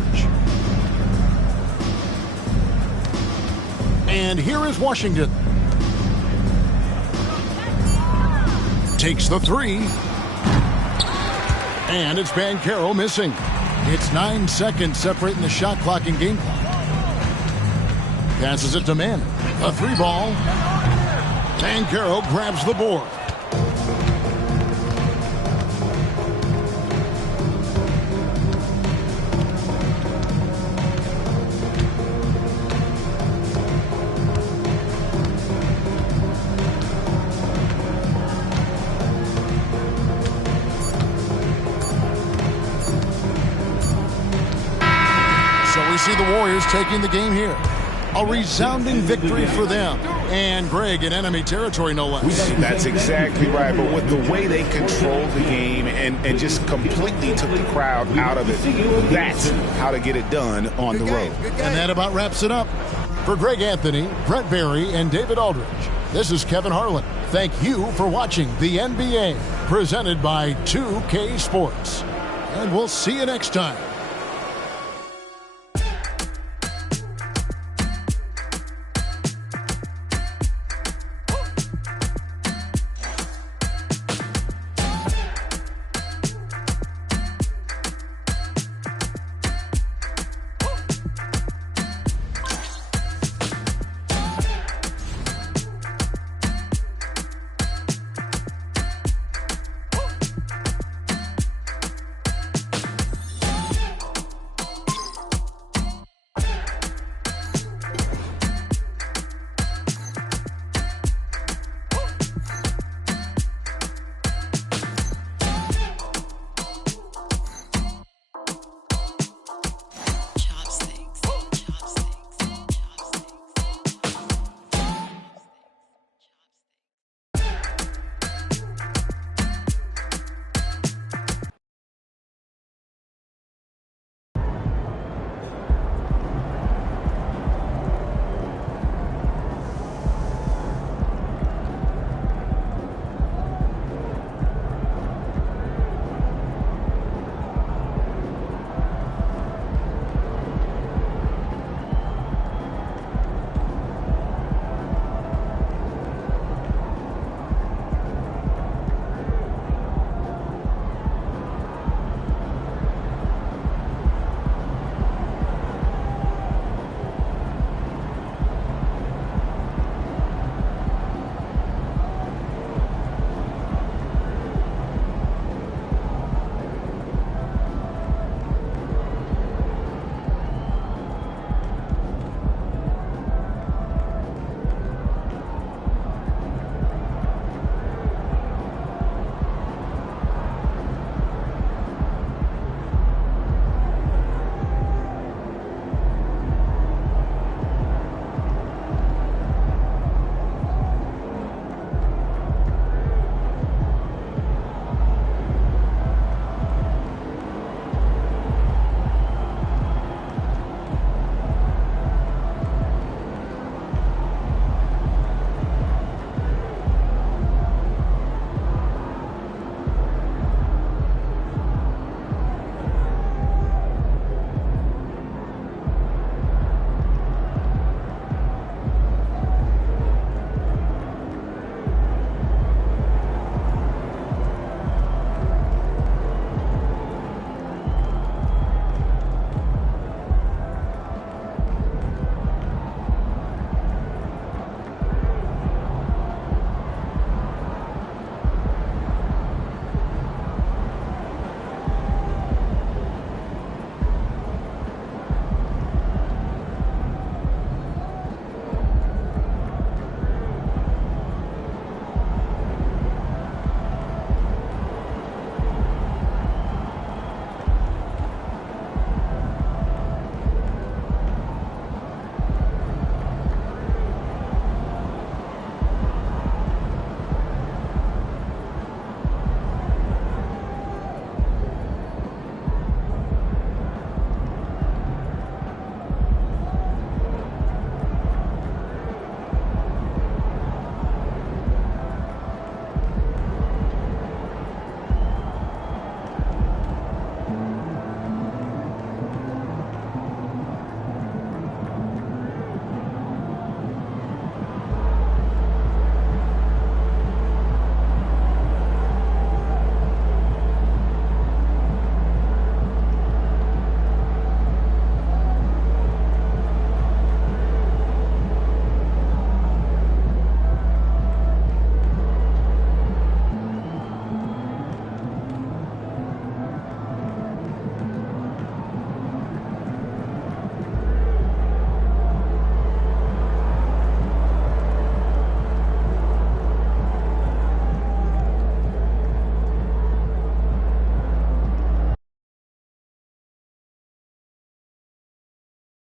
And here is Washington. Takes the 3. And it's Banchero missing. It's 9 seconds separating the shot clock and game clock. Passes it to Mann. A 3 ball. Banchero grabs the board. We see the Warriors taking the game here. A resounding victory for them. And Greg, in enemy territory, no less. That's exactly right. But with the way they controlled the game and just completely took the crowd out of it, that's how to get it done on the road. And that about wraps it up. For Greg Anthony, Brett Barry, and David Aldridge, this is Kevin Harlan. Thank you for watching the NBA, presented by 2K Sports. And we'll see you next time.